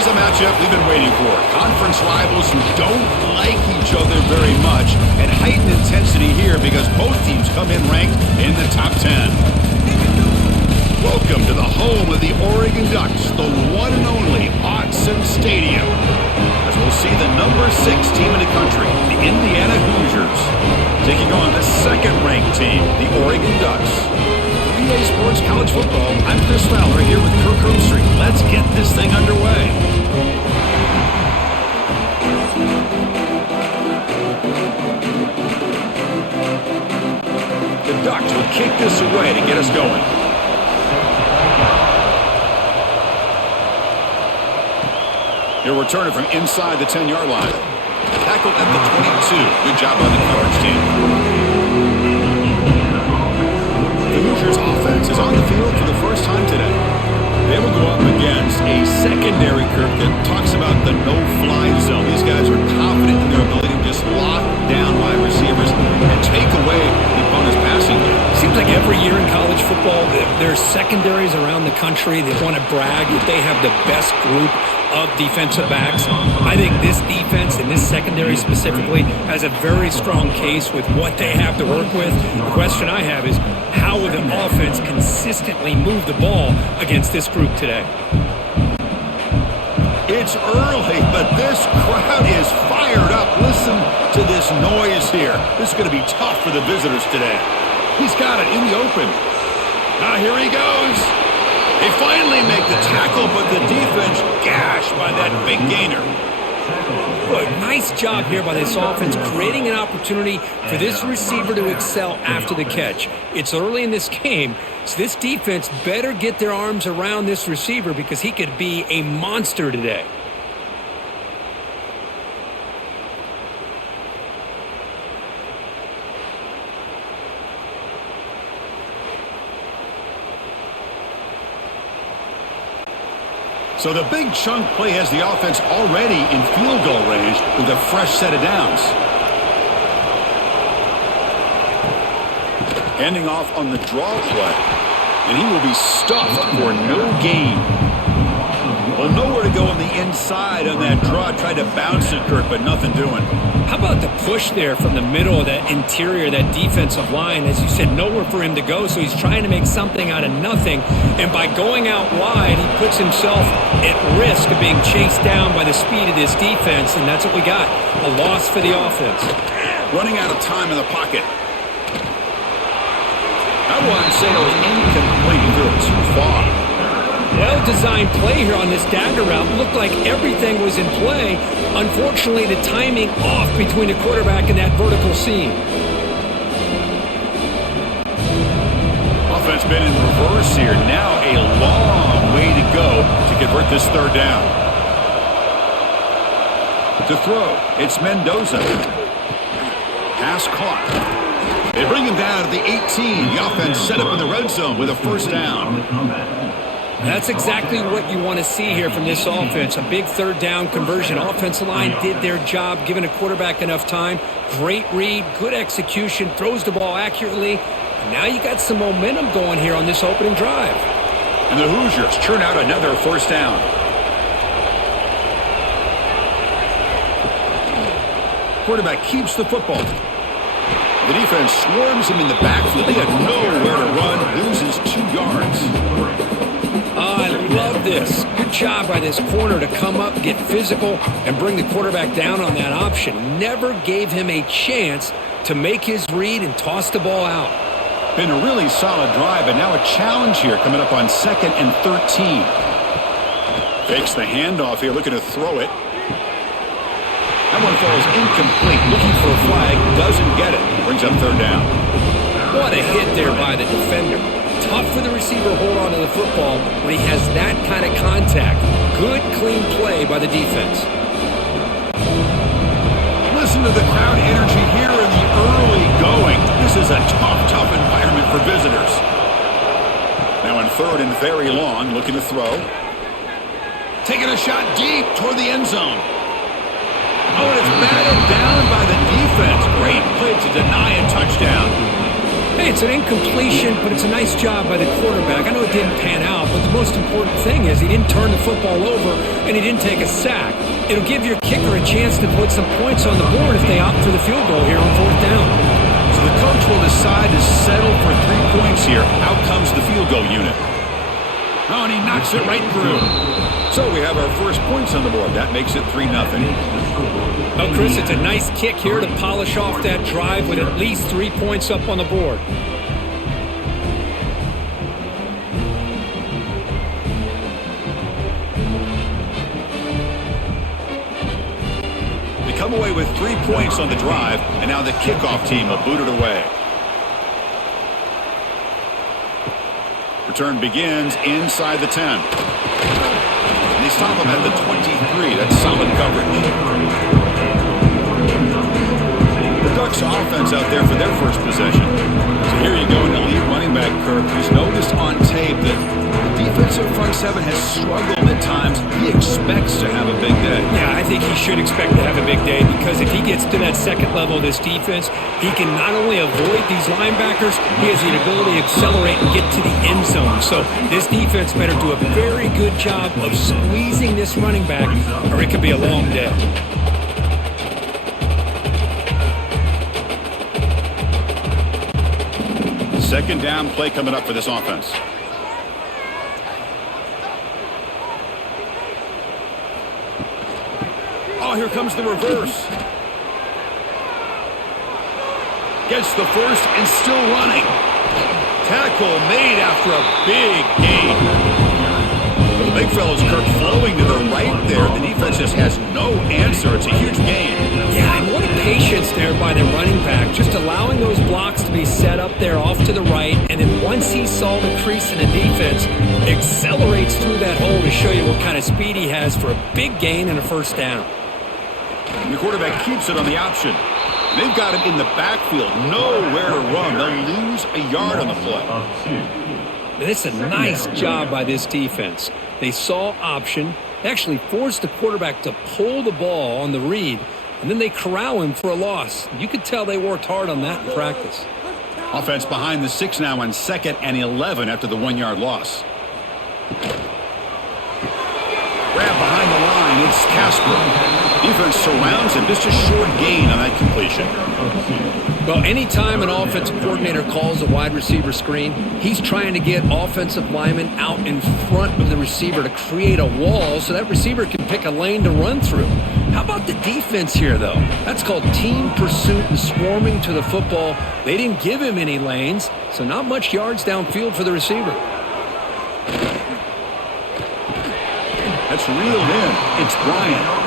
is a matchup we've been waiting for. Conference rivals who don't like each other very much, and heightened intensity here because both teams come in ranked in the top 10. Welcome to the home of the Oregon Ducks, the one and only Autzen Stadium, as we'll see the number 6 team in the country, the Indiana Hoosiers, taking on the second-ranked team, the Oregon Ducks. EA Sports College Football, I'm Chris Fowler here with Kirk Herbstreit. Let's get this thing underway. The Ducks will kick this away to get us going. He'll return it from inside the 10-yard line. Tackled at the 22. Good job by the coverage team. The Hoosiers offense is on the field for the first time today. They will go up against a secondary Kirk that talks about the no-fly zone. These guys are confident in their ability to just lock down wide receivers and take away the opponent's passing game. Seems like every year in college football, there's secondaries around the country that want to brag that they have the best group of defensive backs. I think this defense and this secondary specifically has a very strong case with what they have to work with. The question I have is, how will the offense consistently move the ball against this group today? It's early, but this crowd is fired up. Listen to this noise here. This is going to be tough for the visitors today. He's got it in the open. Now here he goes. They finally make the tackle, but the defense gashed by that big gainer. Boy, nice job here by this offense, creating an opportunity for this receiver to excel after the catch. It's early in this game, so this defense better get their arms around this receiver because he could be a monster today. So the big chunk play has the offense already in field goal range with a fresh set of downs. Handing off on the draw play. And he will be stuffed for no gain. Well, nowhere to go on the inside on that draw. Tried to bounce it, Kurt, but nothing doing. How about the push there from the middle of that interior, that defensive line? As you said, nowhere for him to go, so he's trying to make something out of nothing. And by going out wide, he puts himself at risk of being chased down by the speed of this defense, and that's what we got, a loss for the offense. Running out of time in the pocket. I wouldn't say it was incomplete. He threw it too far. Well-designed play here on this dagger route. Looked like everything was in play. Unfortunately, the timing off between the quarterback and that vertical seam. Offense been in reverse here. Now a long way to go to convert this third down. To throw, it's Mendoza. Pass caught. They bring him down to the 18. The offense set up in the red zone with a first down. That's exactly what you want to see here from this offense. A big third down conversion. Offensive line did their job, giving a quarterback enough time. Great read, good execution, throws the ball accurately. And now you got some momentum going here on this opening drive. And the Hoosiers churn out another first down. Quarterback keeps the football. The defense swarms him in the backfield. They have nowhere to run, loses 2 yards. I love this. Good job by this corner to come up, get physical, and bring the quarterback down on that option. Never gave him a chance to make his read and toss the ball out. Been a really solid drive, and now a challenge here coming up on 2nd and 13. Fakes the handoff here, looking to throw it. That one falls incomplete. Looking for a flag, doesn't get it. Brings up third down. What a hit there by the defender. Tough for the receiver to hold on to the football when he has that kind of contact. Good, clean play by the defense. Listen to the crowd energy here in the early going. This is a tough environment for visitors. Now in 3rd and very long, looking to throw. Taking a shot deep toward the end zone. Oh, and it's batted down by the defense. Great play to deny a touchdown. Hey, It's an incompletion, but it's a nice job by the quarterback. I know it didn't pan out, but the most important thing is he didn't turn the football over and he didn't take a sack. It'll give your kicker a chance to put some points on the board if they opt for the field goal here on 4th down. So the coach will decide to settle for 3 points here. Out comes the field goal unit. Oh, and he knocks it right through. So we have our first points on the board. That makes it 3-0. Well, Chris, it's a nice kick here to polish off that drive with at least 3 points up on the board. They come away with 3 points on the drive, and now the kickoff team will boot it away. Return begins inside the 10. And they stop him at the 23. That's solid coverage. The Ducks offense out there for their first possession. So here you go, an elite running back, Kirk, who's noticed on tape that the defensive front seven has struggled at times. He expects to have a big day. Yeah, I think he should expect to have a big day because if he gets to that second level of this defense, he can not only avoid these linebackers, he has the ability to accelerate and get to the end zone. So this defense better do a very good job of squeezing this running back or it could be a long day. Second down play coming up for this offense. Oh, here comes the reverse. Gets the first and still running. Tackle made after a big gain. Well, the big fellow's Kirk flowing to the right there. The defense just has no answer. It's a huge gain. Yeah, and what patience there by the running back, just allowing those blocks to be set up there off to the right, and then once he saw the crease in the defense, accelerates through that hole to show you what kind of speed he has for a big gain and a first down. And the quarterback keeps it on the option. They've got him in the backfield, nowhere to run. They'll lose a yard on the play. It's a nice job by this defense. They saw option, actually forced the quarterback to pull the ball on the read, and then they corral him for a loss. You could tell they worked hard on that in practice. Offense behind the 6 now on 2nd and 11 after the 1-yard loss. Grab behind the line. It's Casper. Defense surrounds him. Just a short gain on that completion. Well, anytime an offensive coordinator calls a wide receiver screen, he's trying to get offensive linemen out in front of the receiver to create a wall so that receiver can pick a lane to run through. How about the defense here, though? That's called team pursuit and swarming to the football. They didn't give him any lanes, so not much yards downfield for the receiver. That's reeled in. It's Bryant.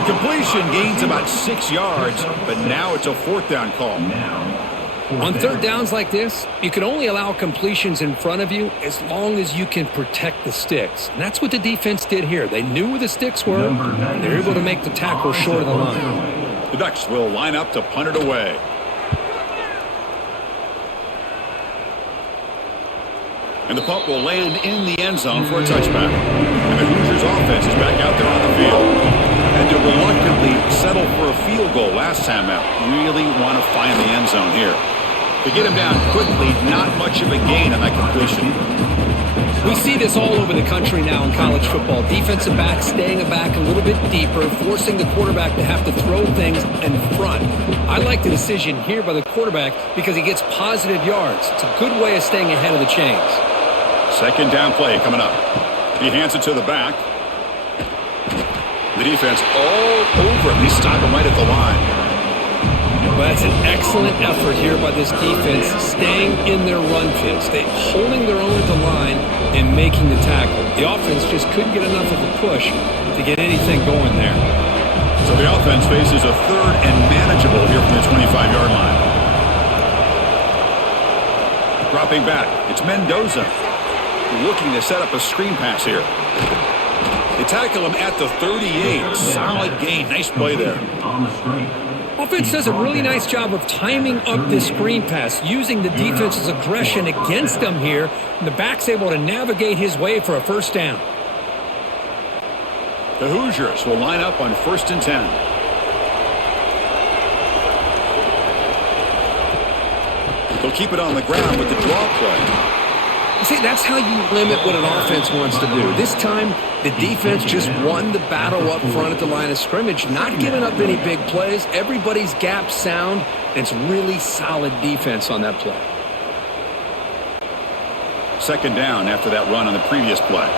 The completion gains about 6 yards, but now it's a 4th down call. On 3rd downs like this, you can only allow completions in front of you as long as you can protect the sticks. And that's what the defense did here. They knew where the sticks were, and they're able to make the tackle short of the line. The Ducks will line up to punt it away. And the punt will land in the end zone for a touchback. And the Hoosiers offense is back out there on the field. And to reluctantly settle for a field goal last time out. Really want to find the end zone here. To get him down quickly, not much of a gain on that completion. We see this all over the country now in college football. Defensive backs staying back a little bit deeper, forcing the quarterback to have to throw things in front. I like the decision here by the quarterback because he gets positive yards. It's a good way of staying ahead of the chains. 2nd down play coming up. He hands it to the back. The defense all over him. They stop him right at the line. Well, that's an excellent effort here by this defense, staying in their run fits. They holding their own at the line and making the tackle. The offense just couldn't get enough of a push to get anything going there. So the offense faces a 3rd and manageable here from the 25-yard line. Dropping back, it's Mendoza looking to set up a screen pass here. They tackle him at the 38. Solid gain. Nice play there. Offense does a really nice job of timing up this screen pass, using the defense's aggression against them here. And the back's able to navigate his way for a first down. The Hoosiers will line up on 1st and 10. They'll keep it on the ground with the draw play. See, that's how you limit what an offense wants to do. This time, the defense just won the battle up front at the line of scrimmage, not giving up any big plays. Everybody's gap sound, and it's really solid defense on that play. Second down after that run on the previous play.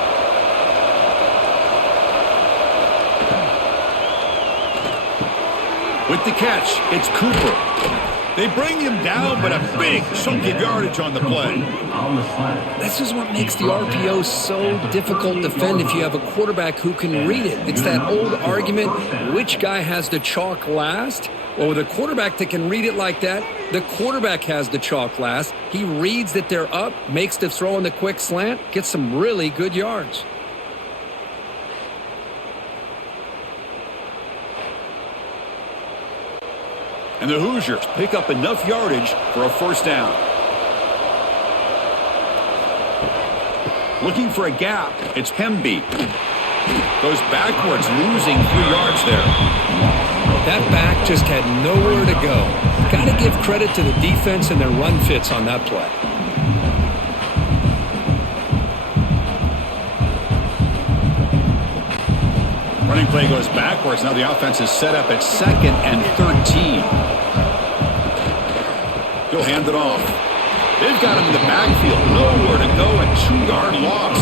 With the catch, it's Cooper. They bring him down, but a big chunk of yardage on the play. This is what makes the RPO so difficult to defend if you have a quarterback who can read it. It's that old argument, which guy has the chalk last? Well, with a quarterback that can read it like that, the quarterback has the chalk last. He reads that they're up, makes the throw in the quick slant, gets some really good yards. And the Hoosiers pick up enough yardage for a first down. Looking for a gap, it's Hemby. Goes backwards, losing 3 yards there. That back just had nowhere to go. Got to give credit to the defense and their run fits on that play. Running play goes backwards. Now the offense is set up at 2nd and 13. He'll hand it off. They've got him in the backfield. Nowhere to go. A 2-yard loss.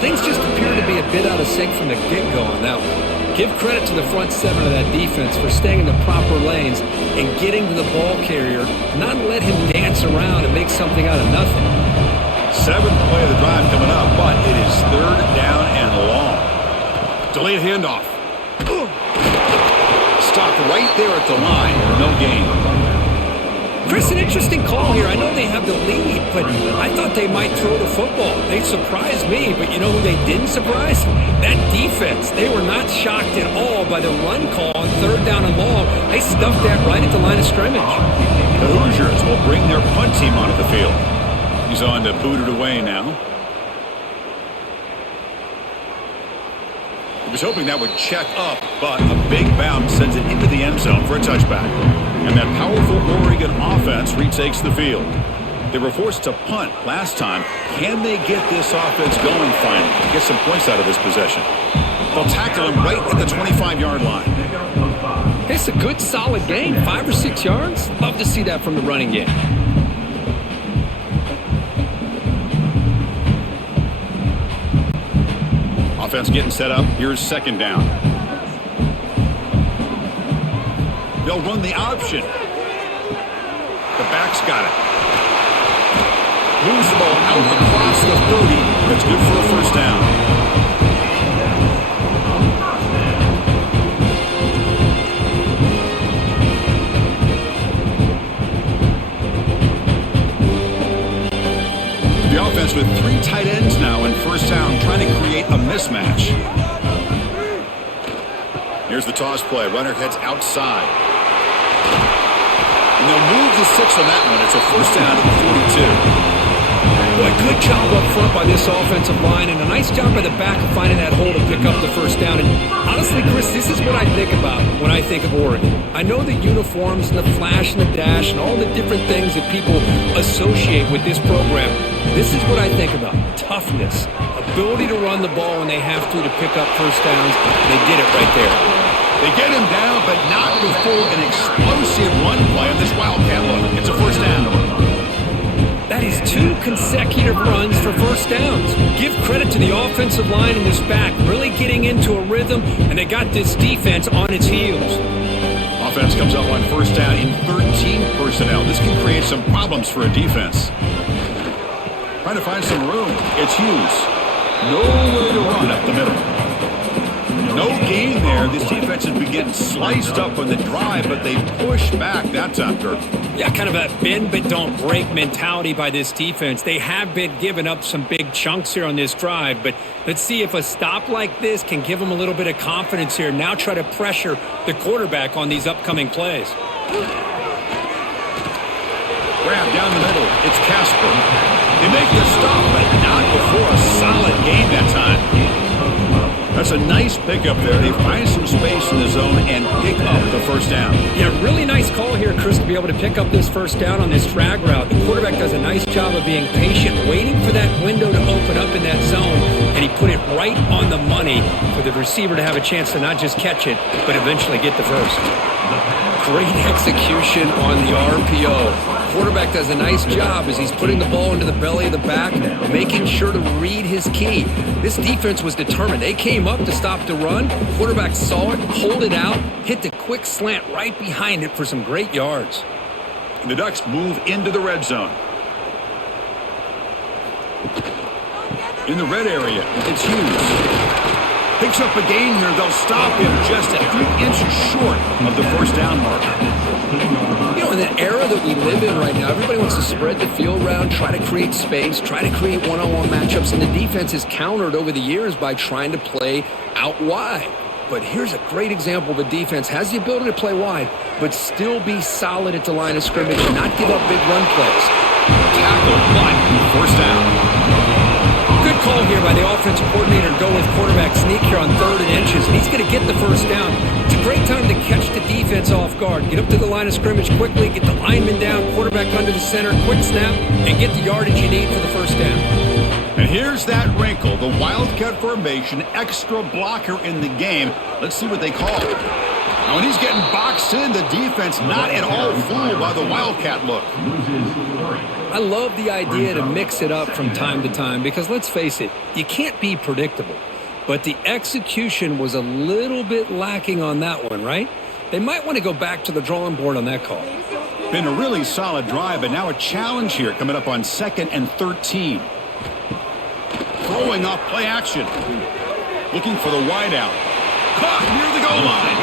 Things just appear to be a bit out of sync from the get-go on that one. Give credit to the front 7 of that defense for staying in the proper lanes and getting to the ball carrier, not let him dance around and make something out of nothing. 7th play of the drive coming up, but it is 3rd down and long. Delayed handoff. Stopped right there at the line. No gain. Chris, an interesting call here. I know they have the lead, but I thought they might throw the football. They surprised me, but you know who they didn't surprise? That defense. They were not shocked at all by the run call on 3rd down and long. They stuffed that right at the line of scrimmage. The Hoosiers will bring their punt team onto the field. He's on to boot it away now. He was hoping that would check up, but a big bounce sends it into the end zone for a touchback. And that powerful Oregon offense retakes the field. They were forced to punt last time. Can they get this offense going finally? Get some points out of this possession. They'll tackle him right at the 25-yard line. It's a good, solid gain. 5 or 6 yards. Love to see that from the running game. Offense getting set up. Here's 2nd down. They'll run the option. The back's got it. Moves the ball out across the 30. That's good for a first down. The offense with 3 tight ends now in first down, trying to create a mismatch. Here's the toss play. Runner heads outside. And they'll move the 6 on that one. It's a first down at the 42. Boy, good job up front by this offensive line, and a nice job by the back of finding that hole to pick up the first down. And honestly, Chris, this is what I think about when I think of Oregon. I know the uniforms and the flash and the dash and all the different things that people associate with this program. This is what I think about. Toughness, ability to run the ball when they have to pick up first downs, and they did it right there. They get him down, but not before an explosive run play on this Wildcat look. It's a first down. That is 2 consecutive runs for first downs. Give credit to the offensive line and this back, really getting into a rhythm, and they got this defense on its heels. Offense comes up on first down in 13 personnel. This can create some problems for a defense. Trying to find some room. It's Hughes. Nowhere to run up the middle. No gain there. This defense has been getting sliced up on the drive, but they push back that time, Kirk. Yeah, kind of a bend but don't break mentality by this defense. They have been giving up some big chunks here on this drive, but let's see if a stop like this can give them a little bit of confidence here. Now try to pressure the quarterback on these upcoming plays. Grab down the middle. It's Casper. They make the stop, but not before a solid gain that time. That's a nice pickup there. They find some space in the zone and pick up the first down. Yeah, really nice call here, Chris, to be able to pick up this first down on this drag route. The quarterback does a nice job of being patient, waiting for that window to open up in that zone, and he put it right on the money for the receiver to have a chance to not just catch it, but eventually get the first. Great execution on the RPO. Quarterback does a nice job as he's putting the ball into the belly of the back, making sure to read his key. This defense was determined. They came up to stop the run. Quarterback saw it, pulled it out, hit the quick slant right behind it for some great yards. The Ducks move into the red zone. In the red area, it's Hughes. Picks up a gain here. They'll stop him just a few inches short of the first down marker. You know, in the era that we live in right now, everybody wants to spread the field around, try to create space, try to create one-on-one matchups, and the defense has countered over the years by trying to play out wide. But here's a great example of a defense has the ability to play wide, but still be solid at the line of scrimmage and not give up big run plays. Tackle, but first down. Good call here by the offensive coordinator to go with quarterback sneak here on 3rd and inches, and he's going to get the first down. It's a great time to catch the defense off guard. Get up to the line of scrimmage quickly, get the lineman down, quarterback under the center, quick snap, and get the yardage you need for the first down. And here's that wrinkle, the Wildcat formation, extra blocker in the game. Let's see what they call. Now, when he's getting boxed in, the defense not at all fooled by the Wildcat look. I love the idea to mix it up from time to time because, let's face it, you can't be predictable. But the execution was a little bit lacking on that one, right? They might want to go back to the drawing board on that call. Been a really solid drive, but now a challenge here coming up on 2nd and 13. Throwing off play action. Looking for the wideout. Caught near the goal line.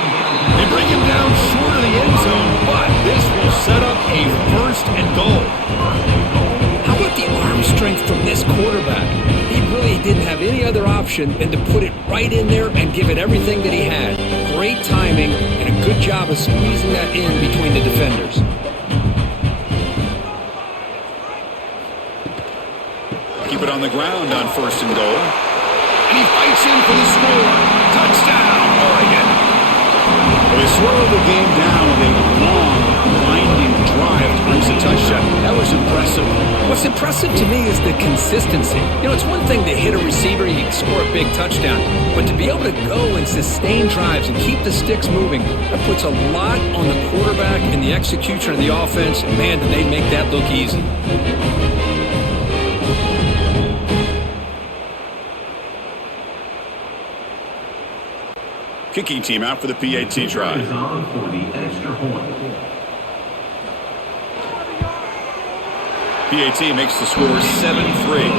They bring him down short of the end zone, but this will set up a 1st and goal. How about the arm strength from this quarterback? He really didn't have any other option than to put it right in there and give it everything that he had. Great timing and a good job of squeezing that in between the defenders. Keep it on the ground on 1st and goal. And he fights in for the score. Touchdown, Oregon. Well, they slowed the game down with a long, winding drive towards the touchdown. That was impressive. What's impressive to me is the consistency. You know, it's one thing to hit a receiver, you can score a big touchdown, but to be able to go and sustain drives and keep the sticks moving, that puts a lot on the quarterback and the execution of the offense, and man, did they make that look easy. Kicking team out for the PAT try. PAT makes the score 7-3.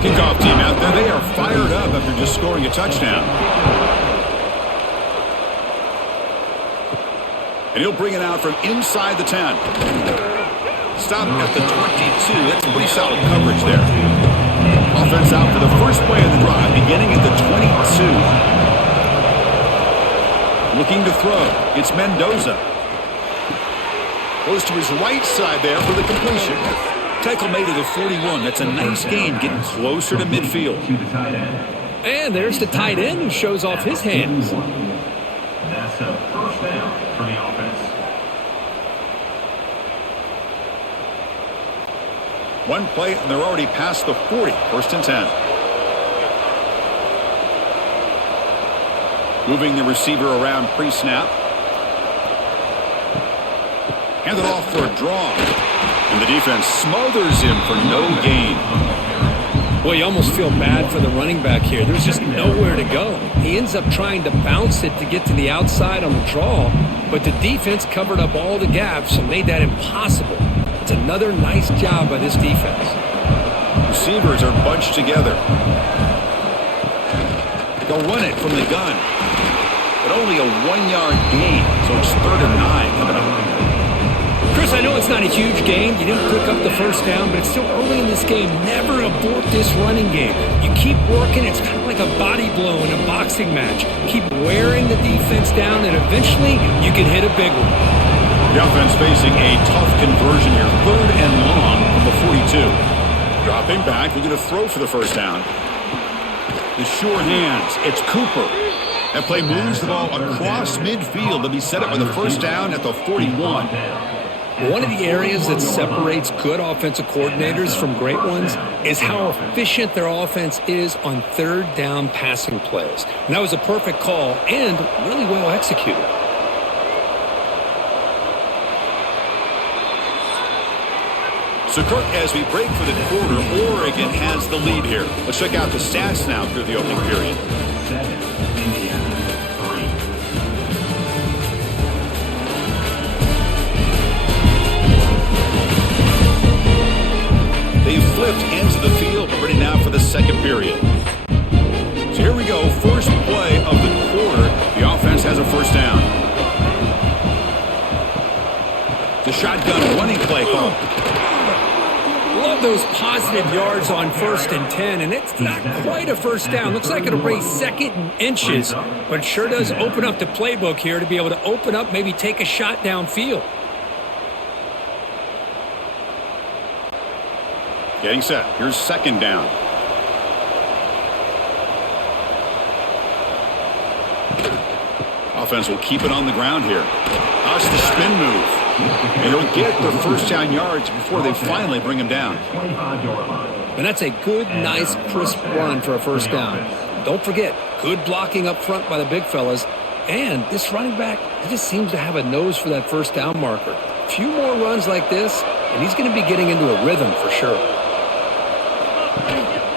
Kickoff team out there. They are fired up after just scoring a touchdown. And he'll bring it out from inside the 10. Stop at the 22. That's pretty solid coverage there. Offense out for the first play of the drive, beginning at the 22. Looking to throw. It's Mendoza. Goes to his right side there for the completion. Tackle made at the 41. That's a nice gain, getting closer to midfield. And there's the tight end who shows off his hands. That's a first down for the offense. One play, and they're already past the 40. 1st and 10. Moving the receiver around pre-snap. Hand it off for a draw. And the defense smothers him for no gain. Boy, you almost feel bad for the running back here. There's just nowhere to go. He ends up trying to bounce it to get to the outside on the draw, but the defense covered up all the gaps and made that impossible. It's another nice job by this defense. Receivers are bunched together. They'll run it from the gun. But only a 1-yard gain, so it's 3rd and 9 coming up. Chris, I know it's not a huge game. You didn't pick up the first down, but it's still early in this game. Never abort this running game. You keep working. It's kind of like a body blow in a boxing match. Keep wearing the defense down, and eventually you can hit a big one. The offense facing a tough conversion here. 3rd and long from the 42. Dropping back, looking to throw for the first down. The sure hands. It's Cooper. That play moves the ball across midfield to be set up with a first down at the 41. One of the areas that separates good offensive coordinators from great ones is how efficient their offense is on 3rd down passing plays. And that was a perfect call and really well executed. So, Kirk, as we break for the quarter, Oregon has the lead here. Let's check out the stats now through the opening period. 7, Indiana, 3. They've flipped ends of the field, ready now for the second period. So here we go, first play of the quarter. The offense has a first down. The shotgun running play call. Love those positive yards on 1st and 10, and it's not quite a first down. Looks like it'll raise 2nd and inches, but it sure does open up the playbook here to be able to open up, maybe take a shot downfield. Getting set. Here's 2nd down. Offense will keep it on the ground here. That's the spin move. And he'll get the first down yards before they finally bring him down. 25-yard line. And that's a good, nice, crisp run for a first down. Don't forget, good blocking up front by the big fellas. And this running back, he just seems to have a nose for that first down marker. A few more runs like this, and he's going to be getting into a rhythm for sure.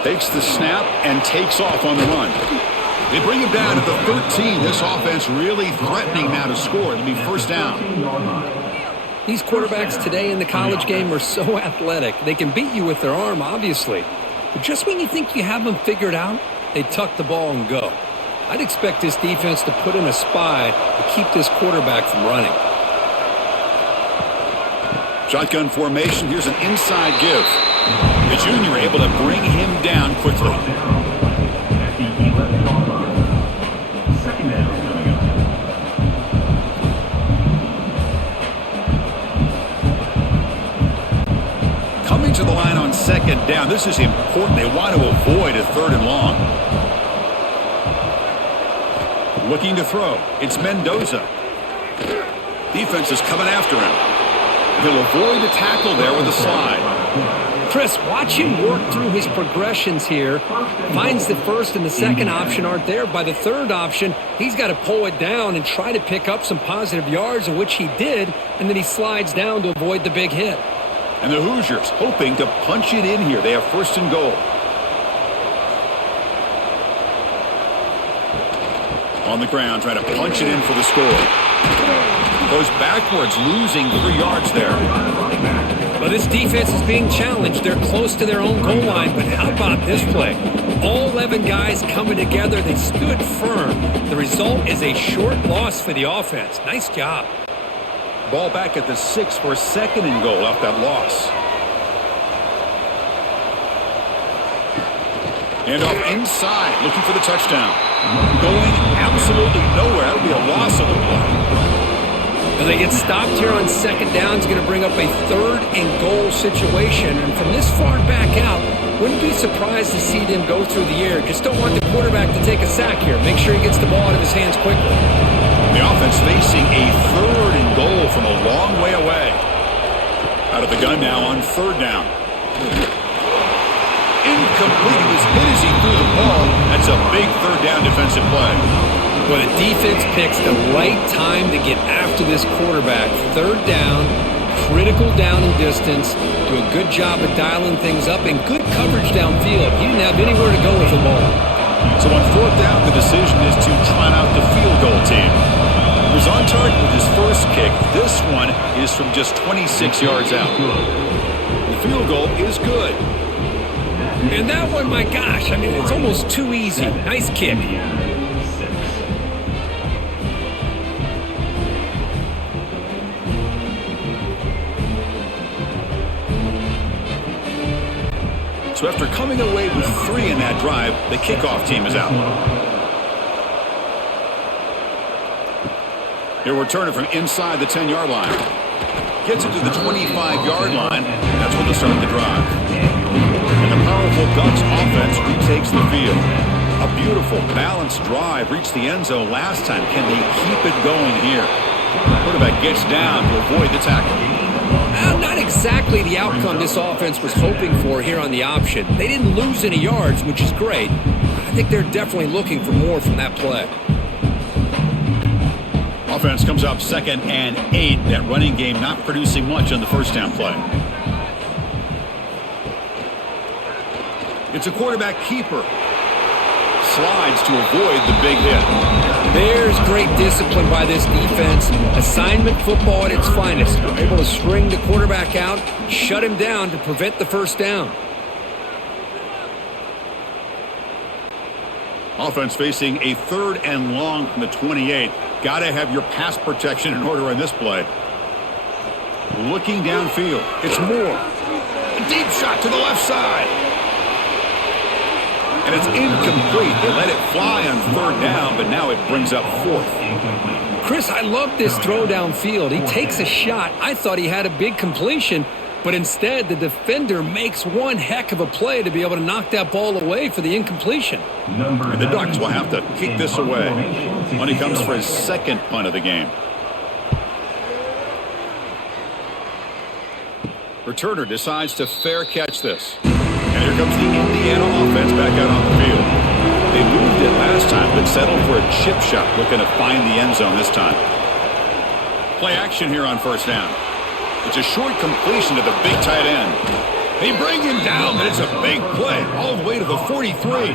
Takes the snap and takes off on the run. They bring him down at the 13. This offense really threatening now to score. It'll be first down. These quarterbacks today in the college game are so athletic. They can beat you with their arm, obviously. But just when you think you have them figured out, they tuck the ball and go. I'd expect this defense to put in a spy to keep this quarterback from running. Shotgun formation. Here's an inside give. The junior able to bring him down quickly. At the 11-yard line. 2nd down coming up. Coming to the line on 2nd down. This is important. They want to avoid a 3rd and long. Looking to throw. It's Mendoza. Defense is coming after him. He'll avoid the tackle there with a slide. Chris, watch him work through his progressions here. Finds the first and the second option aren't there. By the third option, he's got to pull it down and try to pick up some positive yards, which he did, and then he slides down to avoid the big hit. And the Hoosiers hoping to punch it in here. They have 1st and goal. On the ground, trying to punch it in for the score. Goes backwards, losing 3 yards there. Well, this defense is being challenged. They're close to their own goal line, but how about this play? All 11 guys coming together. They stood firm. The result is a short loss for the offense. Nice job. Ball back at the 6 for 2nd and goal off that loss. And off inside, looking for the touchdown. Going absolutely nowhere. That'll be a loss of the play. Well, they get stopped here on 2nd down. It's going to bring up a 3rd and goal situation. And from this far back out, wouldn't be surprised to see them go through the air. Just don't want the quarterback to take a sack here. Make sure he gets the ball out of his hands quickly. The offense facing a 3rd and goal from a long way away. Out of the gun now on 3rd down. Incomplete. He was hit as he threw the ball. That's a big 3rd down defensive play. Well, the defense picks the right time to get after this quarterback. 3rd down, critical down and distance. Do a good job of dialing things up and good coverage downfield. He didn't have anywhere to go with the ball. So on 4th down, the decision is to trot out the field goal team. He was on target with his first kick. This one is from just 26 yards out. The field goal is good. And that one, my gosh, I mean, it's almost too easy. Nice kick. So after coming away with 3 in that drive, the kickoff team is out. He'll return it from inside the 10-yard line. Gets it to the 25-yard line. That's when they start the drive. And the powerful Ducks offense retakes the field. A beautiful, balanced drive reached the end zone last time. Can they keep it going here? Quarterback gets down to avoid the tackle. Well, not exactly the outcome this offense was hoping for here on the option. They didn't lose any yards, which is great. I think they're definitely looking for more from that play. Offense comes up 2nd and 8. That running game not producing much on the first down play. It's a quarterback keeper. Slides to avoid the big hit. There's great discipline by this defense. Assignment football at its finest. They're able to string the quarterback out, shut him down to prevent the first down. Offense facing a 3rd and long from the 28. Got to have your pass protection in order on this play. Looking downfield. It's Moore. A deep shot to the left side. And it's incomplete. They let it fly on 3rd down, but now it brings up 4th. Chris, I love this throw downfield. He takes a shot. I thought he had a big completion, but instead the defender makes one heck of a play to be able to knock that ball away for the incompletion. And the Ducks will have to kick this away when he comes for his 2nd punt of the game. Returner decides to fair catch this. And here comes the Indiana offense back out on the field. They moved it last time, but settled for a chip shot, looking to find the end zone this time. Play action here on 1st down. It's a short completion to the big tight end. They bring him down, but it's a big play all the way to the 43.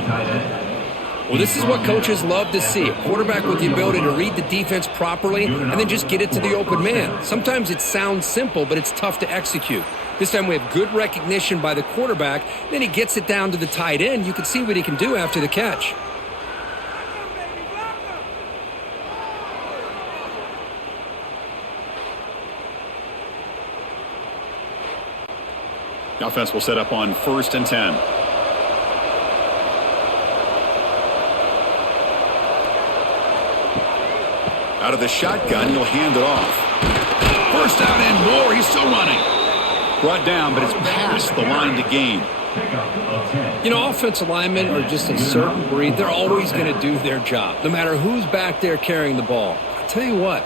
Well, this is what coaches love to see. A quarterback with the ability to read the defense properly and then just get it to the open man. Sometimes it sounds simple, but it's tough to execute. This time we have good recognition by the quarterback. Then he gets it down to the tight end. You can see what he can do after the catch. The offense will set up on 1st and 10. Out of the shotgun, he'll hand it off. First down and more. He's still running. Brought down, but it's past the line to gain. You know, offensive linemen are just a certain breed. They're always going to do their job, no matter who's back there carrying the ball. I'll tell you what,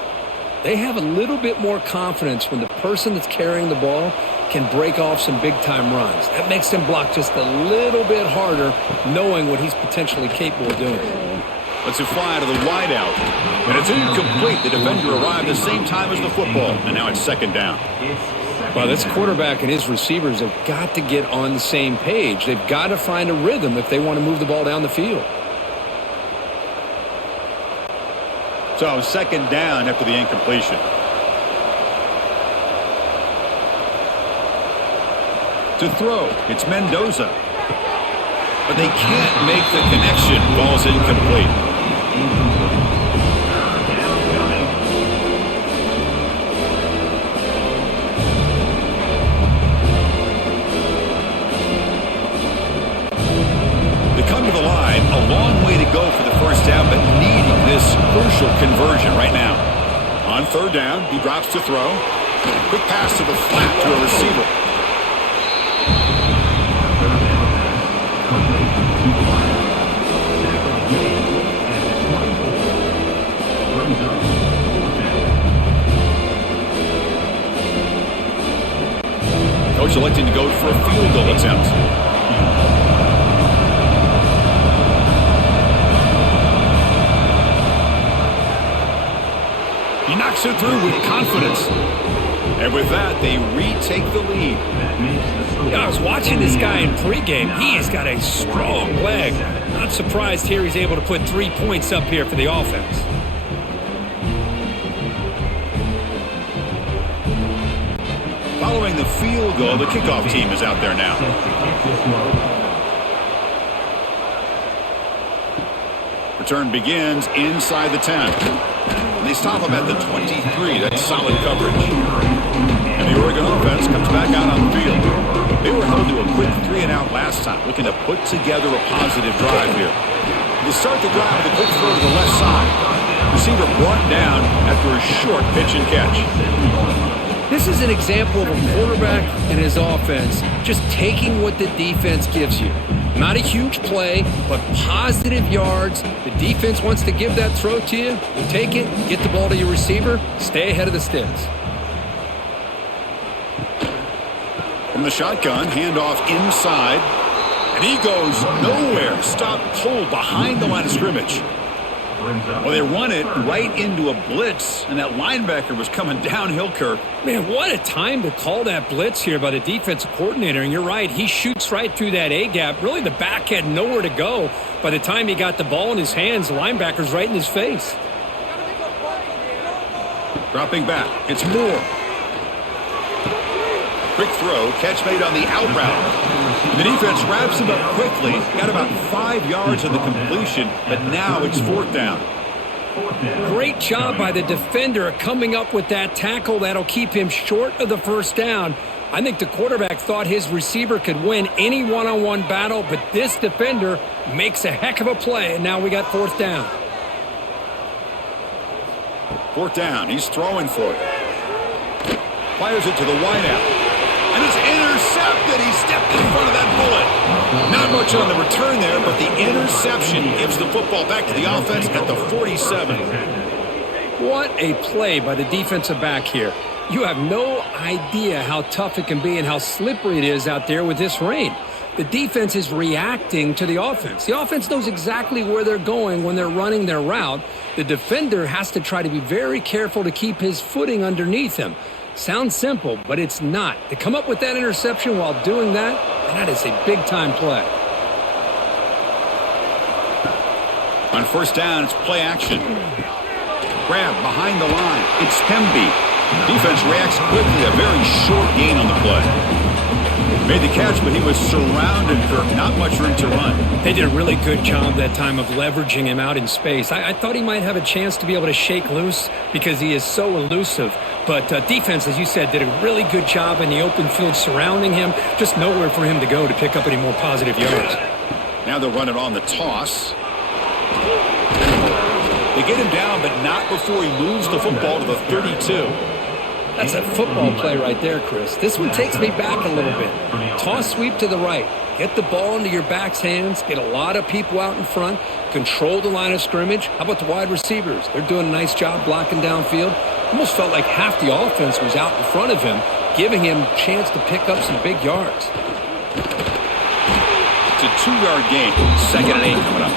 they have a little bit more confidence when the person that's carrying the ball can break off some big-time runs. That makes them block just a little bit harder, knowing what he's potentially capable of doing. Let's it fly to the wideout. And it's incomplete. The defender arrived the same time as the football. And now it's 2nd down. Well, this quarterback and his receivers have got to get on the same page. They've got to find a rhythm if they want to move the ball down the field. So 2nd down after the incompletion. To throw, it's Mendoza. But they can't make the connection. Ball's incomplete. A long way to go for the first down, but needing this crucial conversion right now. On 3rd down, he drops to throw. Quick pass to the flat to a receiver. Coach electing to go for a field goal attempt. He knocks it through with confidence. And with that, they retake the lead. Yeah, I was watching this guy in pregame. He has got a strong leg. Not surprised here he's able to put 3 points up here for the offense. Following the field goal, the kickoff team is out there now. Return begins inside the 10. They stop him at the 23. That's solid coverage. And the Oregon offense comes back out on the field. They were held to a quick 3-and-out last time, looking to put together a positive drive here. They start the drive with a quick throw to the left side. Receiver brought down after a short pitch and catch. This is an example of a quarterback and his offense just taking what the defense gives you. Not a huge play, but positive yards. The defense wants to give that throw to you. You take it, get the ball to your receiver, stay ahead of the sticks. From the shotgun, handoff inside. And he goes nowhere. Stopped cold behind the line of scrimmage. Well, they run it right into a blitz, and that linebacker was coming downhill, Kirk. Man, what a time to call that blitz here by the defensive coordinator. And you're right, he shoots right through that A-gap. Really, the back had nowhere to go. By the time he got the ball in his hands, the linebacker's right in his face. Dropping back. It's Moore. Quick throw. Catch made on the out route. The defense wraps him up quickly. Got about 5 yards of the completion, but now it's 4th down. Great job by the defender coming up with that tackle that'll keep him short of the first down. I think the quarterback thought his receiver could win any one-on-one battle, but this defender makes a heck of a play, and now we got 4th down. 4th down. He's throwing for it. Fires it to the wideout. And it's intercepted. He stepped in front of that bullet. Not much on the return there, but the interception gives the football back to the offense at the 47. What a play by the defensive back here. You have no idea how tough it can be and how slippery it is out there with this rain. The defense is reacting to the offense. The offense knows exactly where they're going when they're running their route. The defender has to try to be very careful to keep his footing underneath him. Sounds simple, but it's not. To come up with that interception while doing that, that is a big-time play. On 1st down, it's play action. Grab behind the line. It's Hemby. Defense reacts quickly. A very short gain on the play. Made the catch, but he was surrounded, Kirk. Not much room to run. They did a really good job that time of leveraging him out in space. I thought he might have a chance to be able to shake loose because he is so elusive. But defense, as you said, did a really good job in the open field surrounding him. Just nowhere for him to go to pick up any more positive yards. Now they'll run it on the toss. They get him down, but not before he moves the football to the 32. That's a football play right there, Chris. This one takes me back a little bit. Toss sweep to the right. Get the ball into your back's hands. Get a lot of people out in front. Control the line of scrimmage. How about the wide receivers? They're doing a nice job blocking downfield. Almost felt like half the offense was out in front of him, giving him a chance to pick up some big yards. It's a 2-yard gain. 2nd and 8 coming up.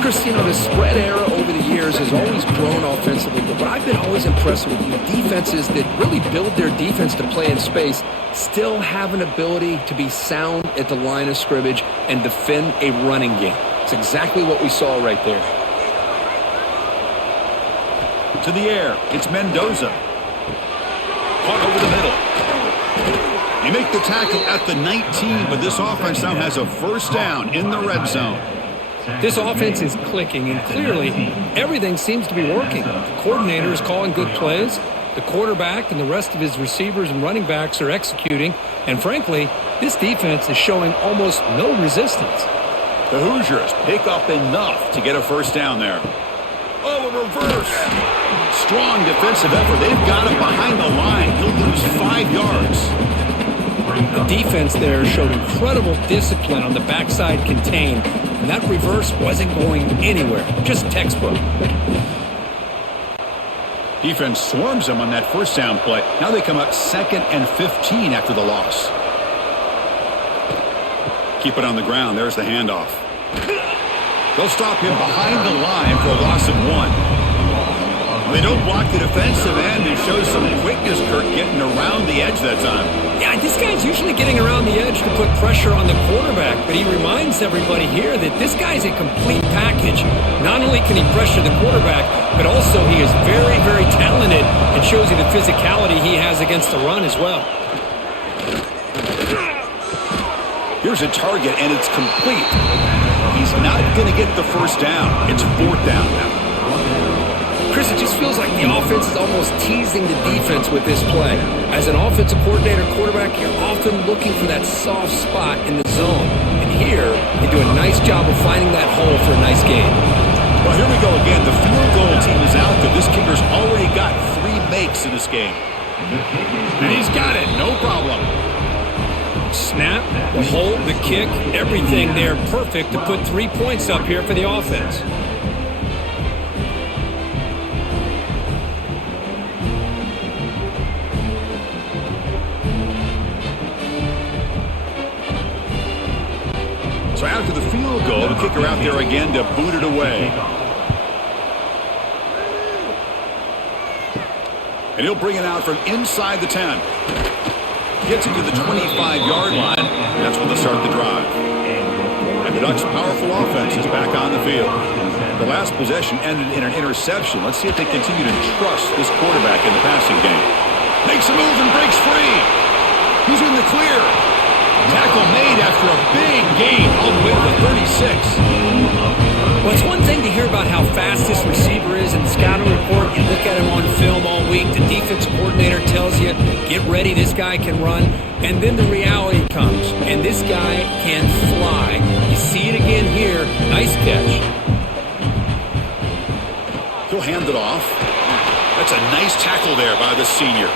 Chris, you know, the spread era over the years has always grown offensively, but what I've been always impressed with defenses that really build their defense to play in space still have an ability to be sound at the line of scrimmage and defend a running game. It's exactly what we saw right there. To the air, it's Mendoza. Caught over the middle. You make the tackle at the 19, but this offense now has a 1st down in the red zone. This offense is clicking, and clearly everything seems to be working. The coordinator is calling good plays. The quarterback and the rest of his receivers and running backs are executing. And frankly, this defense is showing almost no resistance. The Hoosiers pick up enough to get a 1st down there. Oh, a reverse. Strong defensive effort. They've got him behind the line. He'll lose 5 yards. The defense there showed incredible discipline on the backside contain, and that reverse wasn't going anywhere. Just textbook. Defense swarms them on that 1st down play. Now they come up 2nd and 15 after the loss. Keep it on the ground. There's the handoff. They'll stop him behind the line for a loss of 1. They don't block the defensive end and show some quickness, Kirk, getting around the edge that time. Yeah, this guy's usually getting around the edge to put pressure on the quarterback, but he reminds everybody here that this guy's a complete package. Not only can he pressure the quarterback, but also he is very, very talented and shows you the physicality he has against the run as well. Here's a target, and it's complete. He's not going to get the 1st down. It's 4th down now. Chris, it just feels like the offense is almost teasing the defense with this play. As an offensive coordinator quarterback, you're often looking for that soft spot in the zone. And here, they do a nice job of finding that hole for a nice gain. Well, here we go again. The field goal team is out, but this kicker's already got 3 makes in this game. And he's got it, no problem. Snap, the hold, the kick, everything there perfect to put 3 points up here for the offense. So after the field goal, the kicker out there again to boot it away. And he'll bring it out from inside the 10. Gets it to the 25-yard line. That's when they'll start the drive. And the Ducks' powerful offense is back on the field. The last possession ended in an interception. Let's see if they continue to trust this quarterback in the passing game. Makes a move and breaks free. He's in the clear. Tackle made after a big gain all the way to the 36. Well, it's one thing to hear about how fast this receiver is in the scouting report. You look at him on film all week. The defense coordinator tells you, get ready, this guy can run. And then the reality comes, and this guy can fly. You see it again here. Nice catch. He'll hand it off. That's a nice tackle there by the senior.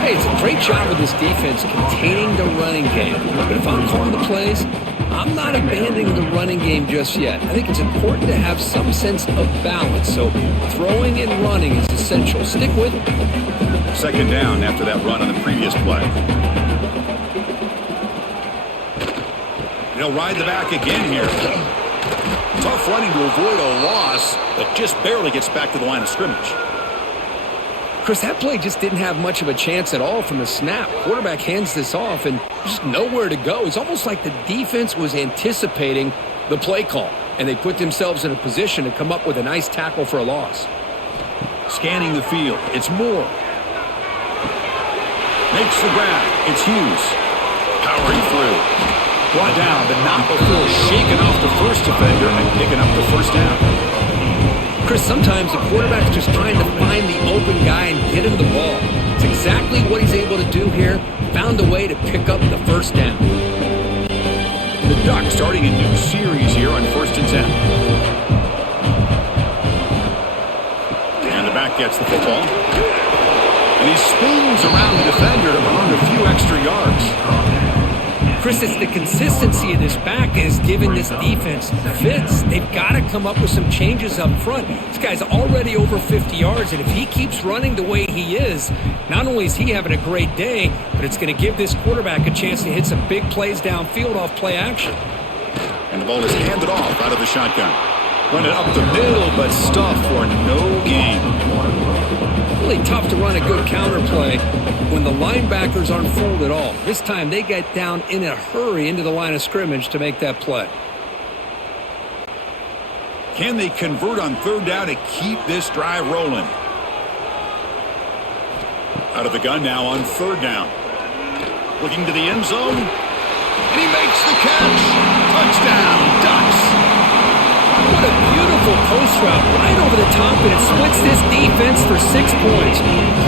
Hey, it's a great job with this defense containing the running game. But if I'm calling the plays, I'm not abandoning the running game just yet. I think it's important to have some sense of balance. So throwing and running is essential. Stick with it. Second down after that run on the previous play. He'll ride the back again here. Tough running to avoid a loss, but just barely gets back to the line of scrimmage. Chris, that play just didn't have much of a chance at all from the snap. Quarterback hands this off and just nowhere to go. It's almost like the defense was anticipating the play call, and they put themselves in a position to come up with a nice tackle for a loss. Scanning the field, it's Moore. Makes the grab, it's Hughes. Powering through. Brought down, but not before shaking off the first defender and picking up the first down. Chris, sometimes the quarterback's just trying to find the open guy and get him the ball. It's exactly what he's able to do here. Found a way to pick up the first down. The Ducks starting a new series here on 1st and 10. And the back gets the football. And he spins around the defender to earn a few extra yards. Chris, it's the consistency of this back is giving this defense fits. They've got to come up with some changes up front. This guy's already over 50 yards, and if he keeps running the way he is, not only is he having a great day, but it's going to give this quarterback a chance to hit some big plays downfield off play action. And the ball is handed off out of the shotgun. Run it up the middle, but stuffed for no gain. Really tough to run a good counter play when the linebackers aren't fooled at all. This time they get down in a hurry into the line of scrimmage to make that play. Can they convert on third down to keep this drive rolling? Out of the gun now on third down. Looking to the end zone. And he makes the catch. Touchdown, Ducks. What a beautiful post route right over the top, and it splits this defense for 6 points.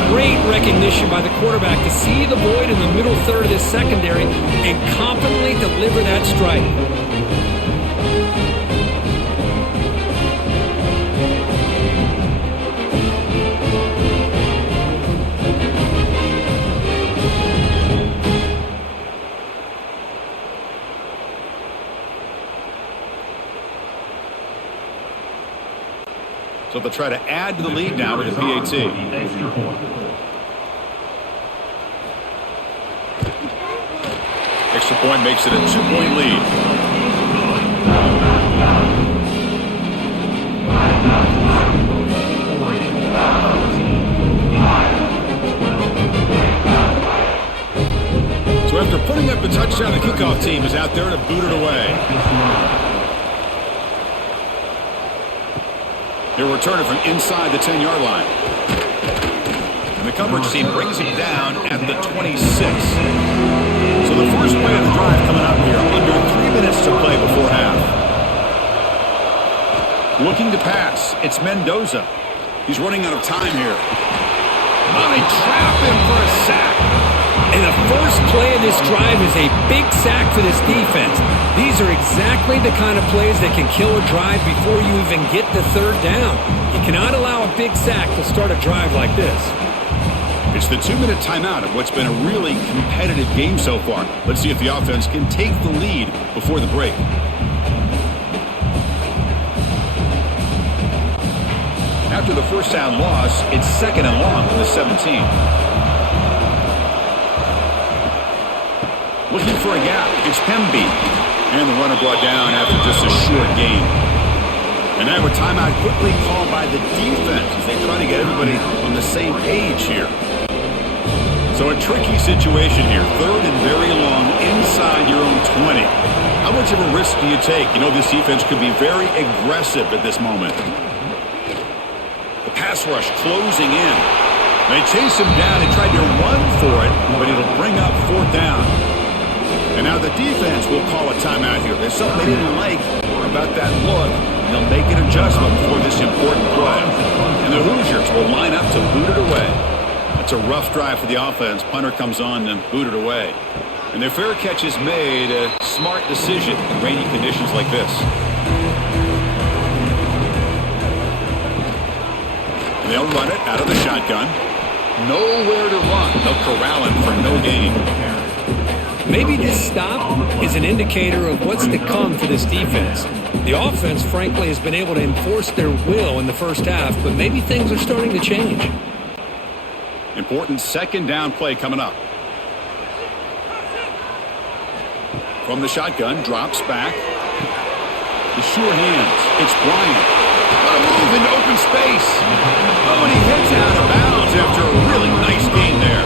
Great recognition by the quarterback to see the void in the middle third of this secondary and confidently deliver that strike. So they'll try to add to the lead now with the PAT. Extra point makes it a 2-point lead. So after putting up a touchdown, the kickoff team is out there to boot it away. He'll return it from inside the 10-yard line. And the coverage team brings him down at the 26. So the first play of the drive coming up here. Under 3 minutes to play before half. Looking to pass. It's Mendoza. He's running out of time here. Oh, they trap him for a sack. And the first play of this drive is a big sack for this defense. These are exactly the kind of plays that can kill a drive before you even get the third down. You cannot allow a big sack to start a drive like this. It's the 2-minute timeout of what's been a really competitive game so far. Let's see if the offense can take the lead before the break. After the first down loss, it's 2nd and long from the 17. Looking for a gap. It's Pemby. And the runner brought down after just a short gain. And now a timeout quickly called by the defense as they try to get everybody on the same page here. So a tricky situation here. 3rd and very long inside your own 20. How much of a risk do you take? You know this defense could be very aggressive at this moment. The pass rush closing in. They chase him down and tried to run for it, but it'll bring up 4th down. And now the defense will call a timeout here. There's something they didn't like about that look. They'll make an adjustment for this important play. And the Hoosiers will line up to boot it away. It's a rough drive for the offense. Punter comes on and boot it away. And their fair catch is made. A smart decision in rainy conditions like this. And they'll run it out of the shotgun. Nowhere to run. They'll corral him for no gain. Maybe this stop is an indicator of what's to come for this defense. The offense, frankly, has been able to enforce their will in the first half, but maybe things are starting to change. Important 2nd down play coming up. From the shotgun, drops back. The sure hands. It's Bryant. What a move into open space. Oh, and he hits out of bounds after a really nice gain there.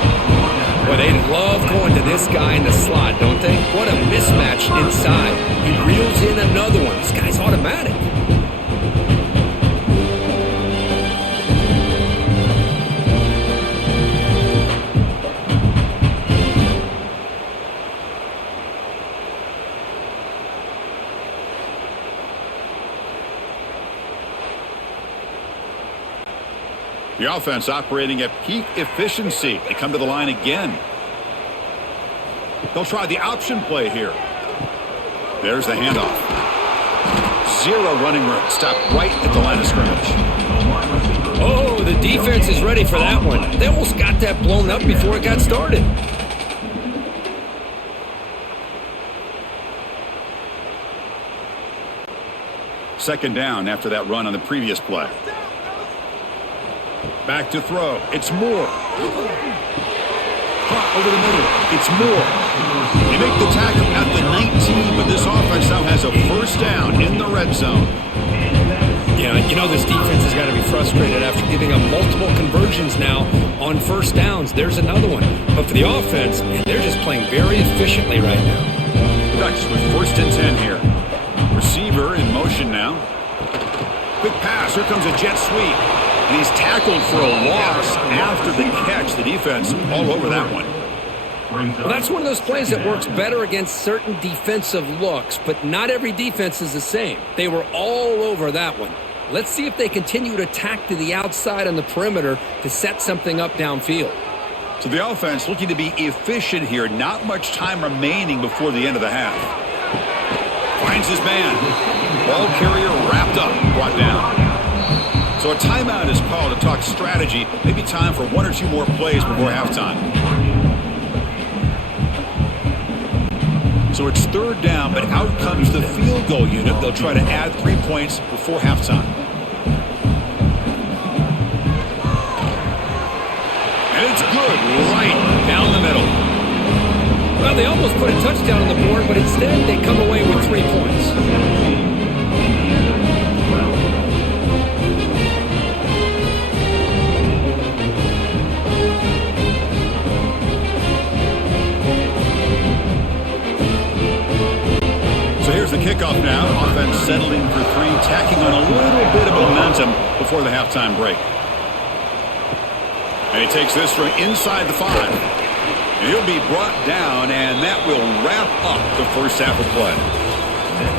Well, they love going to this guy in the slot, don't they? What a mismatch inside. He reels in another one. This guy's automatic. The offense operating at peak efficiency. They come to the line again. They'll try the option play here. There's the handoff. 0 running room. Stopped right at the line of scrimmage. Oh, the defense is ready for that one. They almost got that blown up before it got started. Second down after that run on the previous play. Back to throw. It's Moore. Caught over the middle. It's Moore. They make the tackle at the 19, but this offense now has a first down in the red zone. Yeah, you know this defense has got to be frustrated after giving up multiple conversions now on first downs. There's another one. But for the offense, they're just playing very efficiently right now. Ducks with 1st and 10 here. Receiver in motion now. Quick pass. Here comes a jet sweep. And he's tackled for a loss after the catch. The defense all over that one. Well, that's one of those plays that works better against certain defensive looks, but not every defense is the same. They were all over that one. Let's see if they continue to tack to the outside on the perimeter to set something up downfield. So the offense looking to be efficient here. Not much time remaining before the end of the half. Finds his man. Ball carrier wrapped up, brought down. So a timeout is called to talk strategy. Maybe time for 1 or 2 more plays before halftime. So it's 3rd down, but out comes the field goal unit. They'll try to add 3 points before halftime. And it's good, right down the middle. Well, they almost put a touchdown on the board, but instead they come away with 3 points. Here's the kickoff now. Offense settling for 3, tacking on a little bit of momentum before the halftime break. And he takes this from inside the 5. And he'll be brought down, and that will wrap up the first half of play.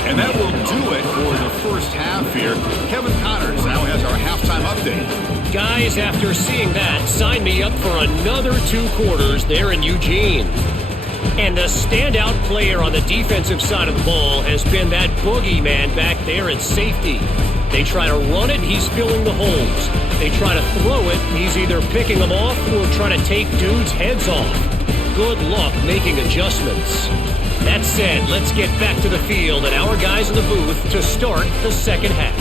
And that will do it for the first half here. Kevin Connors now has our halftime update. Guys, after seeing that, sign me up for another 2 quarters there in Eugene. And the standout player on the defensive side of the ball has been that boogeyman back there at safety. They try to run it, he's filling the holes. They try to throw it, he's either picking them off or trying to take dudes' heads off. Good luck making adjustments. That said, let's get back to the field and our guys in the booth to start the second half.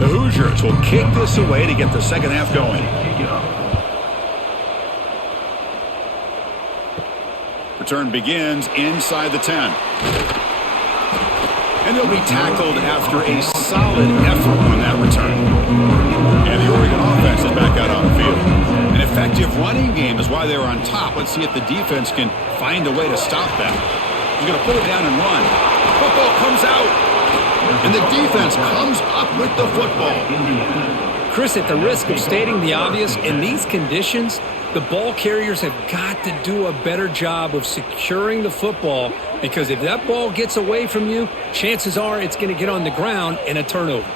The Hoosiers will kick this away to get the second half going. Return begins inside the 10. And he'll be tackled after a solid effort on that return. And the Oregon offense is back out on the field. An effective running game is why they're on top. Let's see if the defense can find a way to stop that. He's going to pull it down and run. Football comes out. And the defense comes up with the football. Chris, at the risk of stating the obvious, in these conditions, the ball carriers have got to do a better job of securing the football, because if that ball gets away from you, chances are it's going to get on the ground and a turnover.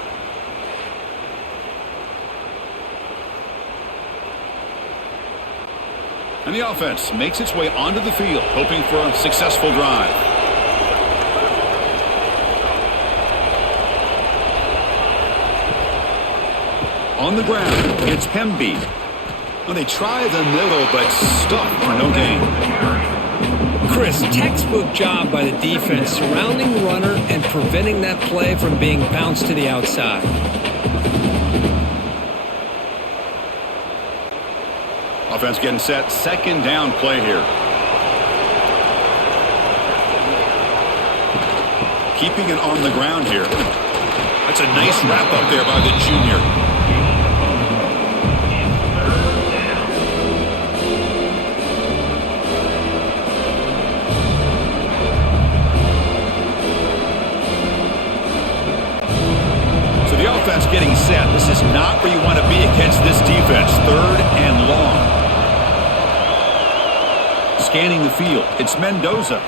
And the offense makes its way onto the field, hoping for a successful drive. On the ground, it's Hemby. Well, they try the middle, but stuck for no gain. Chris, textbook job by the defense surrounding the runner and preventing that play from being bounced to the outside. Offense getting set. Second down play here. Keeping it on the ground here. That's a nice wrap up there by the junior. Offense getting set. This is not where you want to be against this defense. Third and long. Scanning the field. It's Mendoza.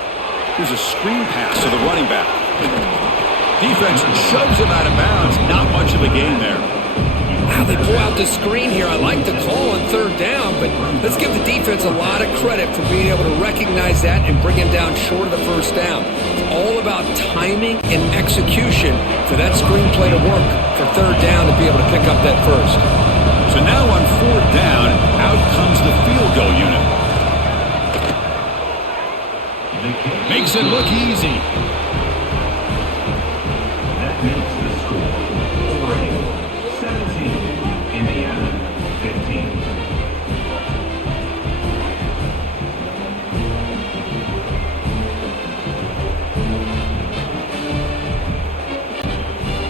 Here's a screen pass to the running back. Defense shoves him out of bounds. Not much of a gain there. Wow, they pull out the screen here. I like the call on third down, but let's give the defense a lot of credit for being able to recognize that and bring him down short of the first down. It's all about timing and execution for that screenplay to work for third down to be able to pick up that first. So now on fourth down, out comes the field goal unit. Makes it look easy. That makes the score. Oregon 17, Indiana 15.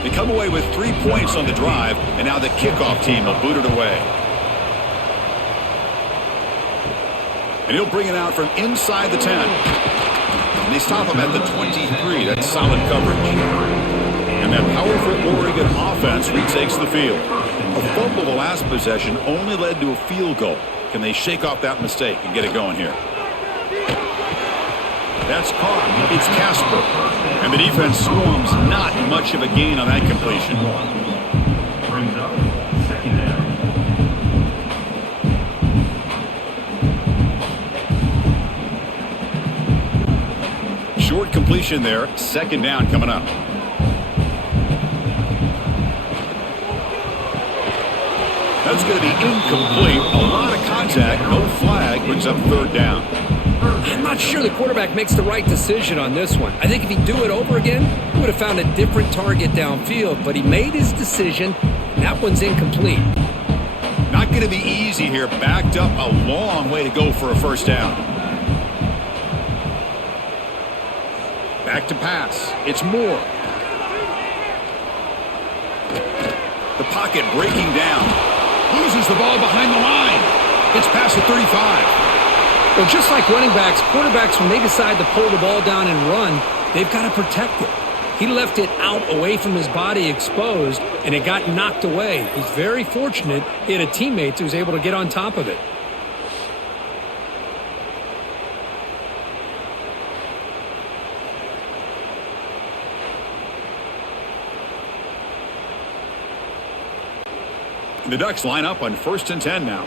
They come away with 3 points on the drive, and now the kickoff team will boot it away. And he'll bring it out from inside the 10. And they stop him at the 23. That's solid coverage. And that powerful Oregon offense retakes the field. A fumble the last possession only led to a field goal. Can they shake off that mistake and get it going here? That's caught. It's Casper. And the defense swarms. Not much of a gain on that completion. Brings up second down. Short completion there. Second down coming up. That's going to be incomplete. A lot of contact. No flag. Brings up third down. I'm not sure the quarterback makes the right decision on this one. I think if he'd do it over again, he would have found a different target downfield, but he made his decision. That one's incomplete. Not going to be easy here. Backed up a long way to go for a first down. Back to pass. It's Moore. The pocket breaking down. Loses the ball behind the line. Gets past the 35. Well, just like running backs, quarterbacks, when they decide to pull the ball down and run, they've got to protect it. He left it out away from his body exposed, and it got knocked away. He's very fortunate he had a teammate who was able to get on top of it. The Ducks line up on 1st and 10 now.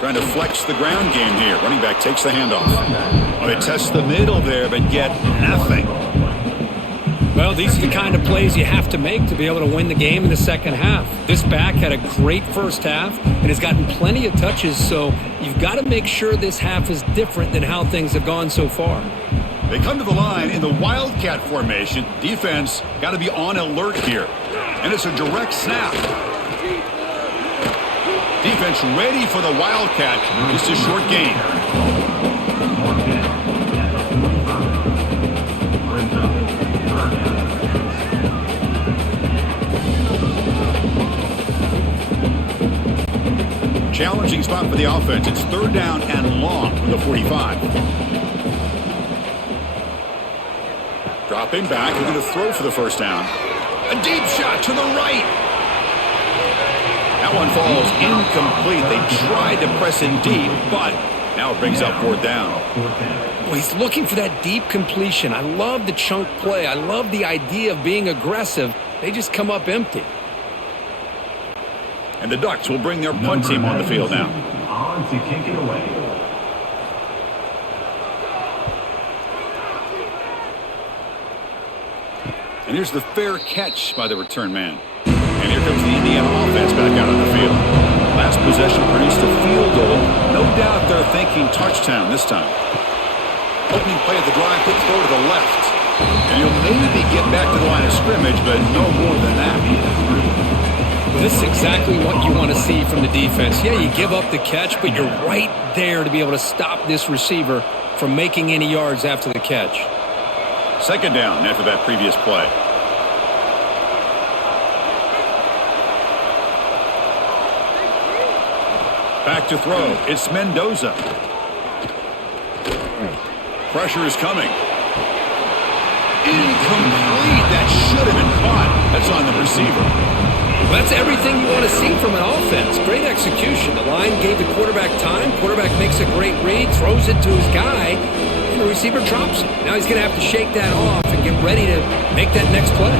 Trying to flex the ground game here. Running back takes the handoff. Oh, they test the middle there, but get nothing. Well, these are the kind of plays you have to make to be able to win the game in the second half. This back had a great first half and has gotten plenty of touches, so you've got to make sure this half is different than how things have gone so far. They come to the line in the Wildcat formation. Defense got to be on alert here. And it's a direct snap. Defense ready for the Wildcat. Just a short gain. Challenging spot for the offense. It's 3rd down and long for the 45. Dropping back. We're going to throw for the 1st down. A deep shot to the right. That one falls incomplete. They tried to press in deep, but now it brings up 4th down. Well, he's looking for that deep completion. I love the chunk play. I love the idea of being aggressive. They just come up empty. And the Ducks will bring their punt team on the field now. On to kick it away. And here's the fair catch by the return man. And here comes the Indiana offense back out on the field. Last possession produced a field goal. No doubt they're thinking touchdown this time. Opening play of the drive, quick throw to the left. And you'll maybe get back to the line of scrimmage, but no more than that. This is exactly what you want to see from the defense. Yeah, you give up the catch, but you're right there to be able to stop this receiver from making any yards after the catch. 2nd down after that previous play. Back to throw. It's Mendoza. Pressure is coming. Incomplete. That should have been caught. That's on the receiver. Well, that's everything you want to see from an offense. Great execution. The line gave the quarterback time. Quarterback makes a great read, throws it to his guy, and the receiver drops it. Now he's going to have to shake that off and get ready to make that next play.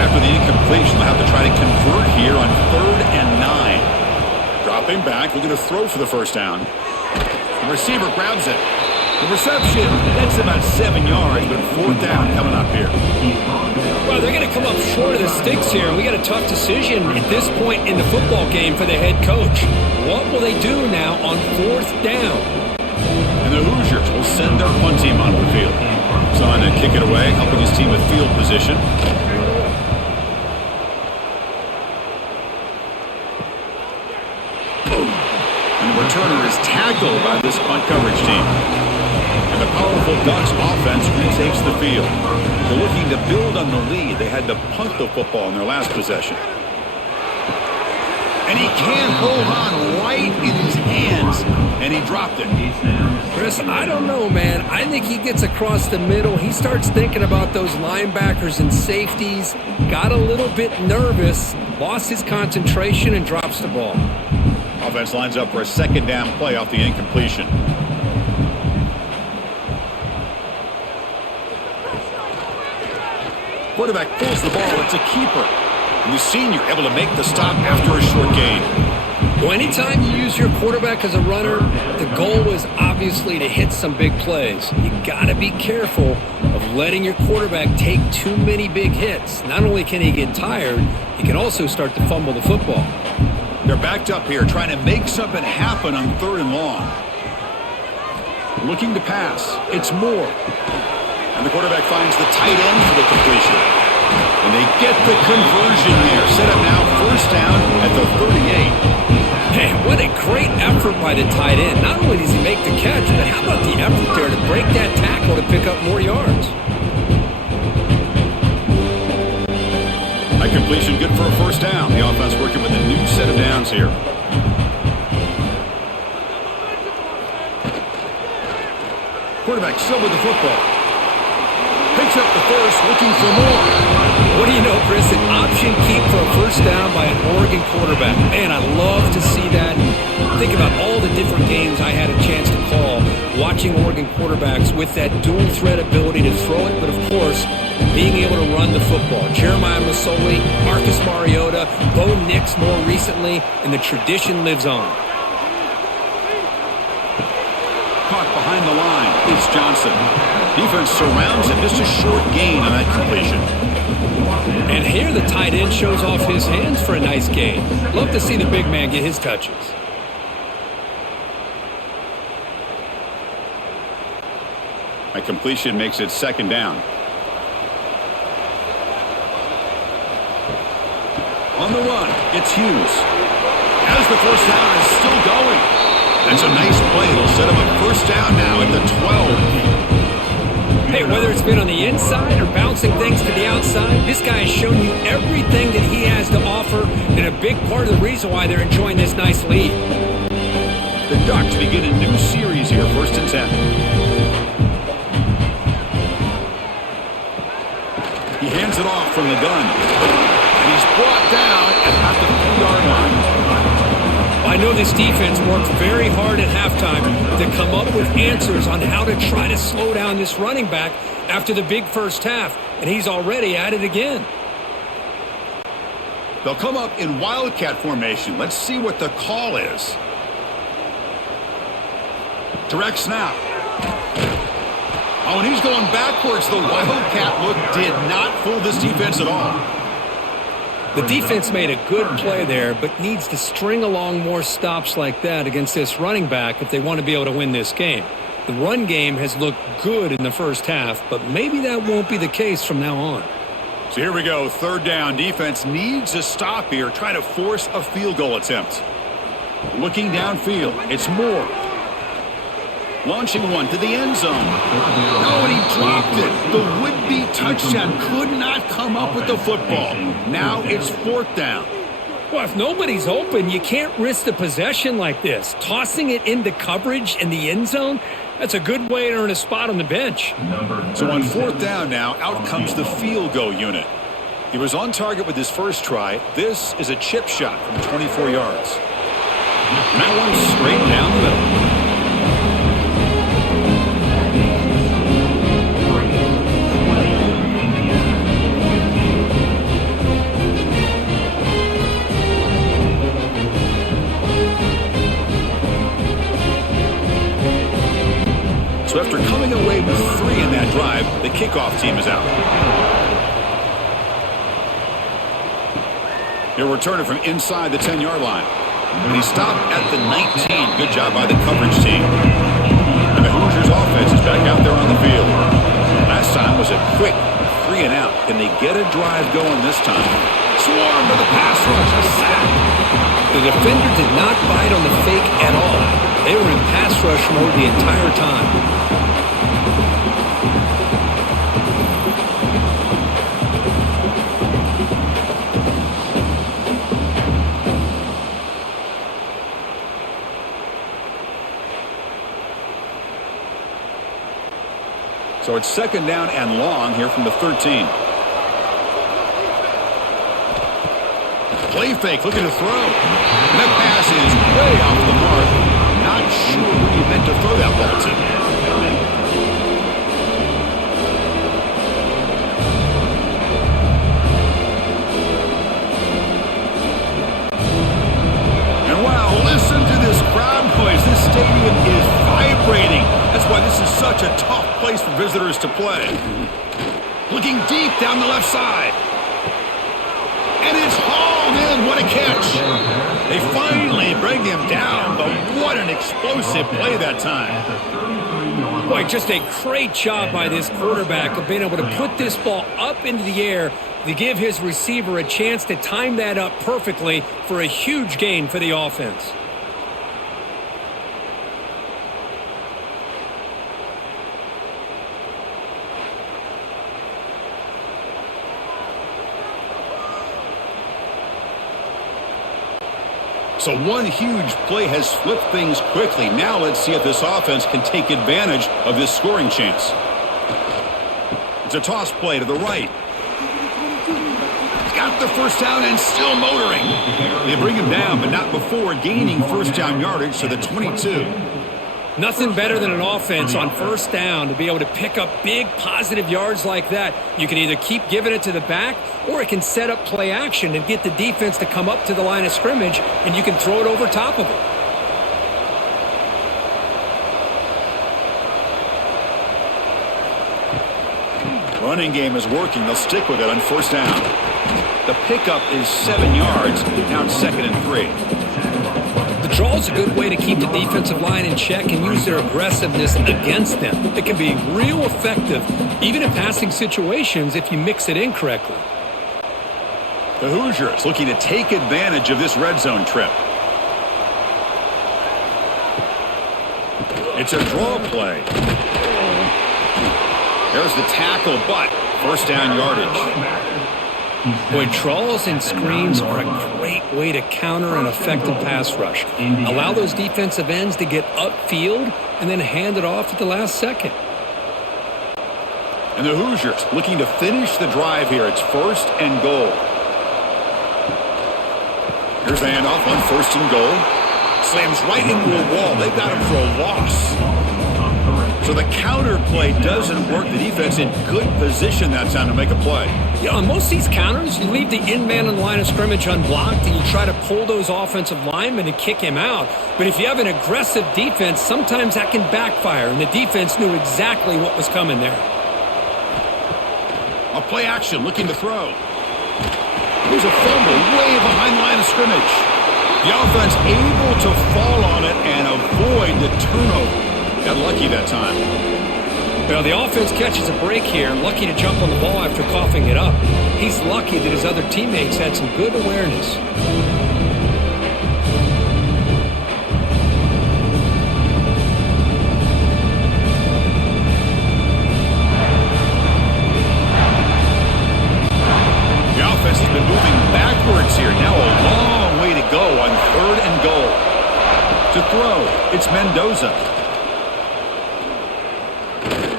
After the incompletion, they'll have to try to convert here on 3rd and 9. Dropping back, looking to throw for the 1st down. The receiver grabs it. The reception, that's about 7 yards, but 4th down coming up here. Well, they're going to come up short of the sticks here. We got a tough decision at this point in the football game for the head coach. What will they do now on 4th down? And the Hoosiers will send their punt team onto the field. Son to kick it away, helping his team with field position. And the returner is tackled by this punt coverage team. And the powerful Ducks offense retakes the field. They're looking to build on the lead. They had to punt the football in their last possession. And he can't hold on right in his hands. And he dropped it. Chris, I don't know, man. I think he gets across the middle. He starts thinking about those linebackers and safeties. Got a little bit nervous. Lost his concentration and drops the ball. Offense lines up for a 2nd down play off the incompletion. Quarterback pulls the ball. It's a keeper. And the senior able to make the stop after a short gain. Well, anytime you use your quarterback as a runner, the goal is obviously to hit some big plays. You got to be careful of letting your quarterback take too many big hits. Not only can he get tired, he can also start to fumble the football. They're backed up here trying to make something happen on 3rd and long. Looking to pass. It's Moore. And the quarterback finds the tight end for the completion. And they get the conversion there. Set up now 1st down at the 38. Man, what a great effort by the tight end. Not only does he make the catch, but how about the effort there to break that tackle to pick up more yards? A completion good for a 1st down. The offense working with a new set of downs here. Quarterback still with the football. Picks up the first, looking for more. What do you know, Chris? An option keep for a 1st down by an Oregon quarterback. Man, I love to see that. Think about all the different games I had a chance to call. watching Oregon quarterbacks with that dual threat ability to throw it, but of course, being able to run the football. Jeremiah Masoli, Marcus Mariota, Bo Nix more recently, and the tradition lives on. Caught behind the line. It's Johnson. Defense surrounds him. Just a short gain on that completion. And here the tight end shows off his hands for a nice gain. Love to see the big man get his touches. A completion makes it second down. On the run, it's Hughes. As the first down is still going. That's a nice play. It'll set him up first down now at the 12. Hey, whether it's been on the inside or bouncing things to the outside, this guy has shown you everything that he has to offer, and a big part of the reason why they're enjoying this nice lead. The Ducks begin a new series here, 1st and 10. He hands it off from the gun. And he's brought down at the 3-yard line. I know this defense worked very hard at halftime to come up with answers on how to try to slow down this running back after the big first half, and he's already at it again. They'll come up in Wildcat formation. Let's see what the call is. Direct snap. Oh, and he's going backwards. The Wildcat look did not fool this defense at all. The defense made a good play there, but needs to string along more stops like that against this running back if they want to be able to win this game. The run game has looked good in the first half, but maybe that won't be the case from now on. So here we go, 3rd down. Defense needs a stop here, try to force a field goal attempt. Looking downfield, it's Moore. Launching one to the end zone. No, and he dropped it. The would-be touchdown could not come up with the football. Now it's 4th down. Well, if nobody's open, you can't risk the possession like this. Tossing it into coverage in the end zone, that's a good way to earn a spot on the bench. So on 4th down now, out comes the field goal unit. He was on target with his first try. This is a chip shot from 24 yards. And that one's straight down the middle. So after coming away with 3 in that drive, the kickoff team is out. He'll return it from inside the 10-yard line. And he stopped at the 19. Good job by the coverage team. And the Hoosiers offense is back out there on the field. Last time was a quick 3 and out. Can they get a drive going this time? Swarm to the pass rush. A sack. The defender did not bite on the fake at all. They were in pass rush mode the entire time. So it's 2nd down and long here from the 13. Play fake, looking to throw. And that pass is way off the mark. Not sure who he meant to throw that ball to. And wow, listen to this crowd noise. This stadium is vibrating. That's why this is such a tough place for visitors to play. Looking deep down the left side. And it's hauled in. What a catch. They finally bring him down, but what an explosive play that time. Boy, just a great job by this quarterback of being able to put this ball up into the air to give his receiver a chance to time that up perfectly for a huge gain for the offense. So one huge play has flipped things quickly. Now let's see if this offense can take advantage of this scoring chance. It's a toss play to the right. He's got the first down and still motoring. They bring him down, but not before gaining first down yardage to the 22. Nothing better than an offense on first down to be able to pick up big positive yards like that. You can either keep giving it to the back, or it can set up play action and get the defense to come up to the line of scrimmage, and you can throw it over top of it. Running game is working. They'll stick with it on first down. The pickup is 7 yards. Now it's 2nd and 3. The draw is a good way to keep the defensive line in check and use their aggressiveness against them. It can be real effective, even in passing situations, if you mix it in correctly. The Hoosiers looking to take advantage of this red zone trip. It's a draw play. There's the tackle, but first down yardage. Boy, draws and screens are a great way to counter an effective pass rush. Allow those defensive ends to get upfield and then hand it off at the last second. And the Hoosiers looking to finish the drive here. It's 1st and goal. Here's the handoff on 1st and goal. Slams right into a wall. They've got him for a loss. So the counter play doesn't work. The defense in good position that time to make a play. You know, on most of these counters, you leave the in man on the line of scrimmage unblocked and you try to pull those offensive linemen and kick him out. But if you have an aggressive defense, sometimes that can backfire, and the defense knew exactly what was coming there. A play action, looking to throw. There's a fumble way behind the line of scrimmage. The offense able to fall on it and avoid the turnover. Got lucky that time. Well, the offense catches a break here, lucky to jump on the ball after coughing it up. He's lucky that his other teammates had some good awareness. The offense has been moving backwards here. Now a long way to go on 3rd and goal. To throw, it's Mendoza.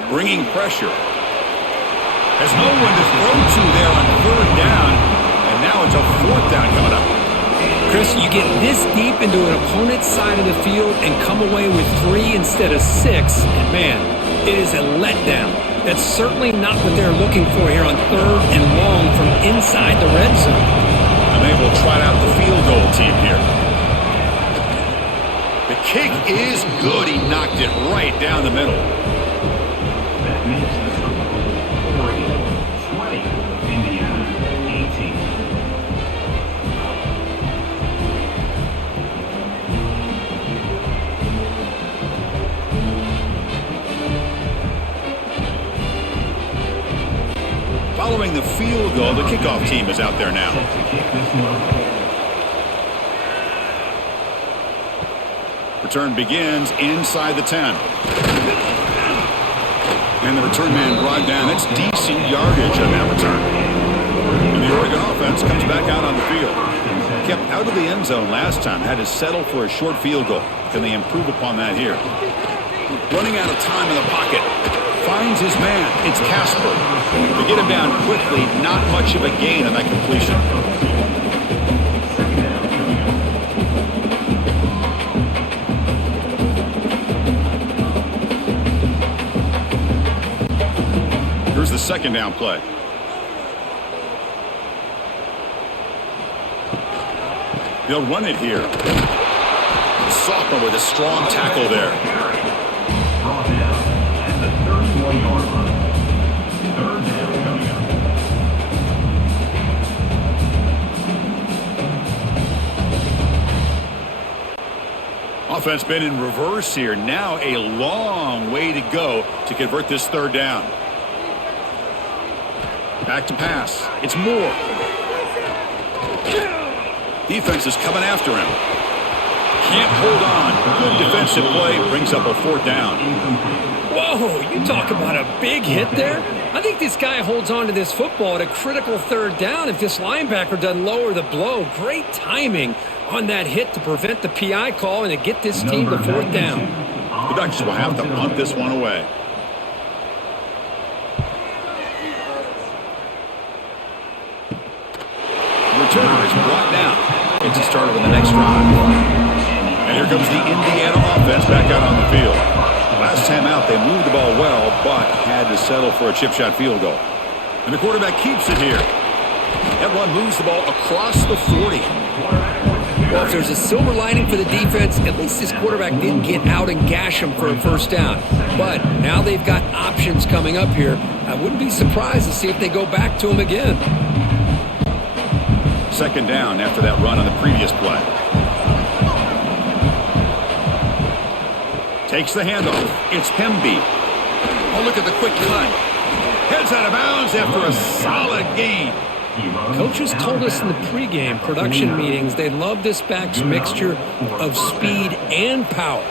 Bringing pressure. Has no one to throw to there on 3rd down, and now it's a 4th down coming up. Chris, you get this deep into an opponent's side of the field and come away with 3 instead of 6, and man, it is a letdown. That's certainly not what they're looking for here on 3rd and long from inside the red zone. And they will try out the field goal team here. The kick is good. He knocked it right down the middle. That makes the score 40, 20, Indiana 18. Following the field goal, the kickoff team is out there now. Return begins inside the 10. And the return man brought down. It's decent yardage on that return. And the Oregon offense comes back out on the field. Kept out of the end zone last time. Had to settle for a short field goal. Can they improve upon that here? Running out of time in the pocket. Finds his man. It's Casper. To get him down quickly, not much of a gain on that completion. Here's the 2nd down play. They'll run it here. The sophomore with a strong tackle there. Brought down at the 31-yard line. 3rd down coming up. Offense been in reverse here. Now a long way to go to convert this 3rd down. Back to pass. It's Moore. Defense is coming after him. Can't hold on. Good defensive play. Brings up a 4th down. Whoa, you talk about a big hit there. I think this guy holds on to this football at a critical 3rd down if this linebacker doesn't lower the blow. Great timing on that hit to prevent the PI call and to get this team to 4th down. The Ducks will have to punt this one away. The returner is brought down. Gets it started with the next drive. And here's Here comes the Indiana offense back out on the field. Last time out, they moved the ball well, but had to settle for a chip shot field goal. And the quarterback keeps it here. That one moves the ball across the 40. Well, if there's a silver lining for the defense, at least this quarterback didn't get out and gash him for a first down. But now they've got options coming up here. I wouldn't be surprised to see if they go back to him again. Second down after that run on the previous play. Takes the handoff. It's Hemby. Oh, look at the quick cut. Heads out of bounds after a solid gain. Coaches told us in the pregame production meetings they love this back's mixture of speed and power.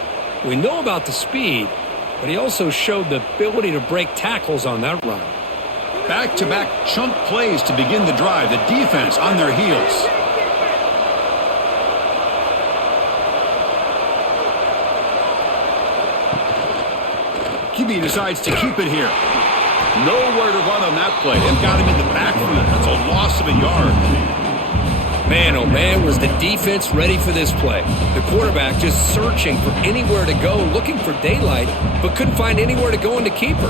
We know about the speed, but he also showed the ability to break tackles on that run. Back-to-back chunk plays to begin the drive. The defense on their heels. QB decides to keep it here. Nowhere to run on that play. They've got him in the backfield. That's a loss of a yard. Man, oh man, was the defense ready for this play. The quarterback just searching for anywhere to go, looking for daylight, but couldn't find anywhere to go into keeper.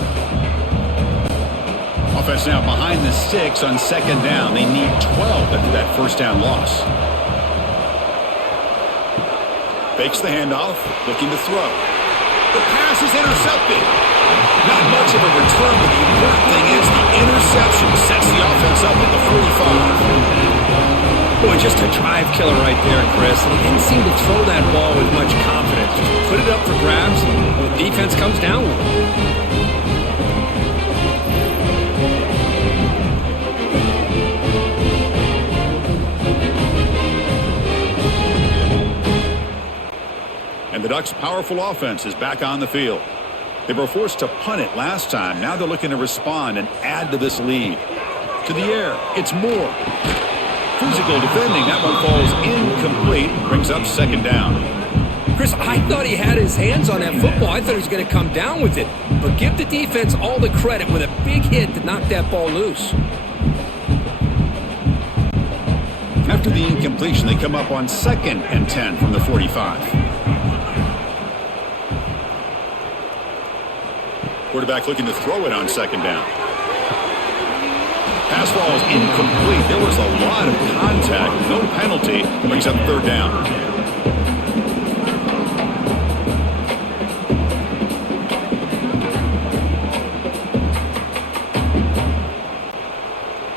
Offense now behind the 6 on second down. They need 12 after that first down loss. Fakes the handoff, looking to throw. The pass is intercepted. Not much of a return, but the important thing is the interception sets the offense up at the 45. Boy, just a drive killer right there, Chris. And he didn't seem to throw that ball with much confidence. Just put it up for grabs, and the defense comes down with it. And the Ducks' powerful offense is back on the field. They were forced to punt it last time. Now they're looking to respond and add to this lead. To the air, it's Moore. Physical defending. That one falls incomplete. Brings up second down. Chris, I thought he had his hands on that football. I thought he was going to come down with it. But give the defense all the credit with a big hit to knock that ball loose. After the incompletion, they come up on 2nd and 10 from the 45. Quarterback looking to throw it on second down. Pass ball is incomplete. There was a lot of contact. No penalty. Brings up third down.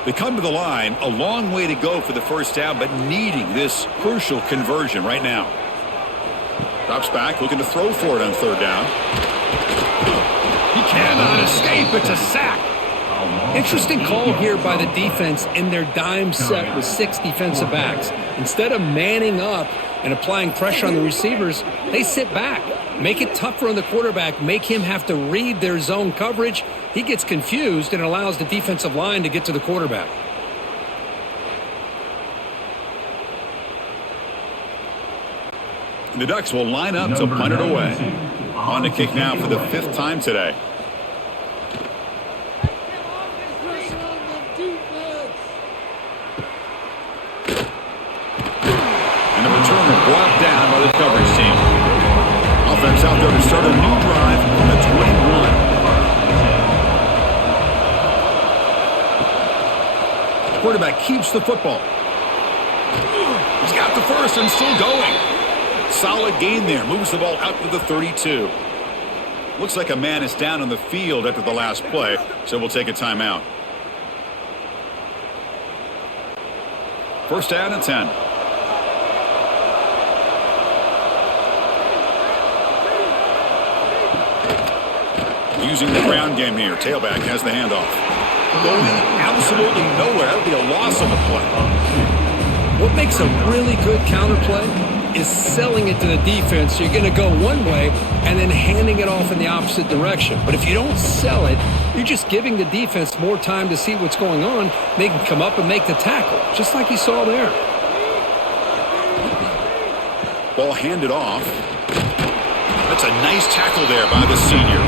They come to the line. A long way to go for the first down, but needing this crucial conversion right now. Drops back, looking to throw for it on third down. He cannot escape. It's a sack. Interesting call here by the defense in their dime set with 6 defensive backs. Instead of manning up and applying pressure on the receivers, they sit back, make it tougher on the quarterback, make him have to read their zone coverage. He gets confused and allows the defensive line to get to the quarterback. The Ducks will line up to punt it away. On to kick now for the 5th time today. And the returner brought down by the coverage team. Offense out there to start a new drive on the 21. Quarterback keeps the football. He's got the first and still going. Solid gain there. Moves the ball out to the 32. Looks like a man is down on the field after the last play, so we'll take a timeout. First down and 10. Using the ground game here. Tailback has the handoff. Going absolutely nowhere. That would be a loss on the play. What makes a really good counter play is selling it to the defense. So you're going to go one way and then handing it off in the opposite direction. But if you don't sell it, you're just giving the defense more time to see what's going on. They can come up and make the tackle, just like you saw there. Ball handed off. That's a nice tackle there by the senior.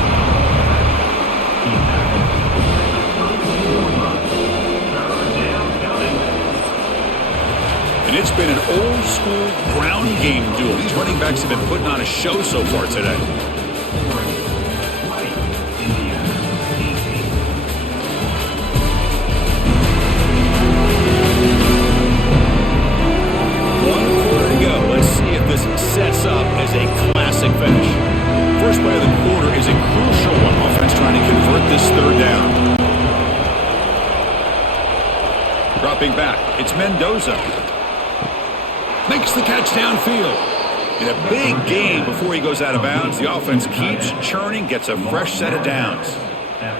And it's been an old-school ground game duel. These running backs have been putting on a show so far today. Sets up as a classic finish. First play of the quarter is a crucial one. Offense trying to convert this third down. Dropping back, it's Mendoza. Makes the catch downfield. In a big game before he goes out of bounds, the offense keeps churning, gets a fresh set of downs.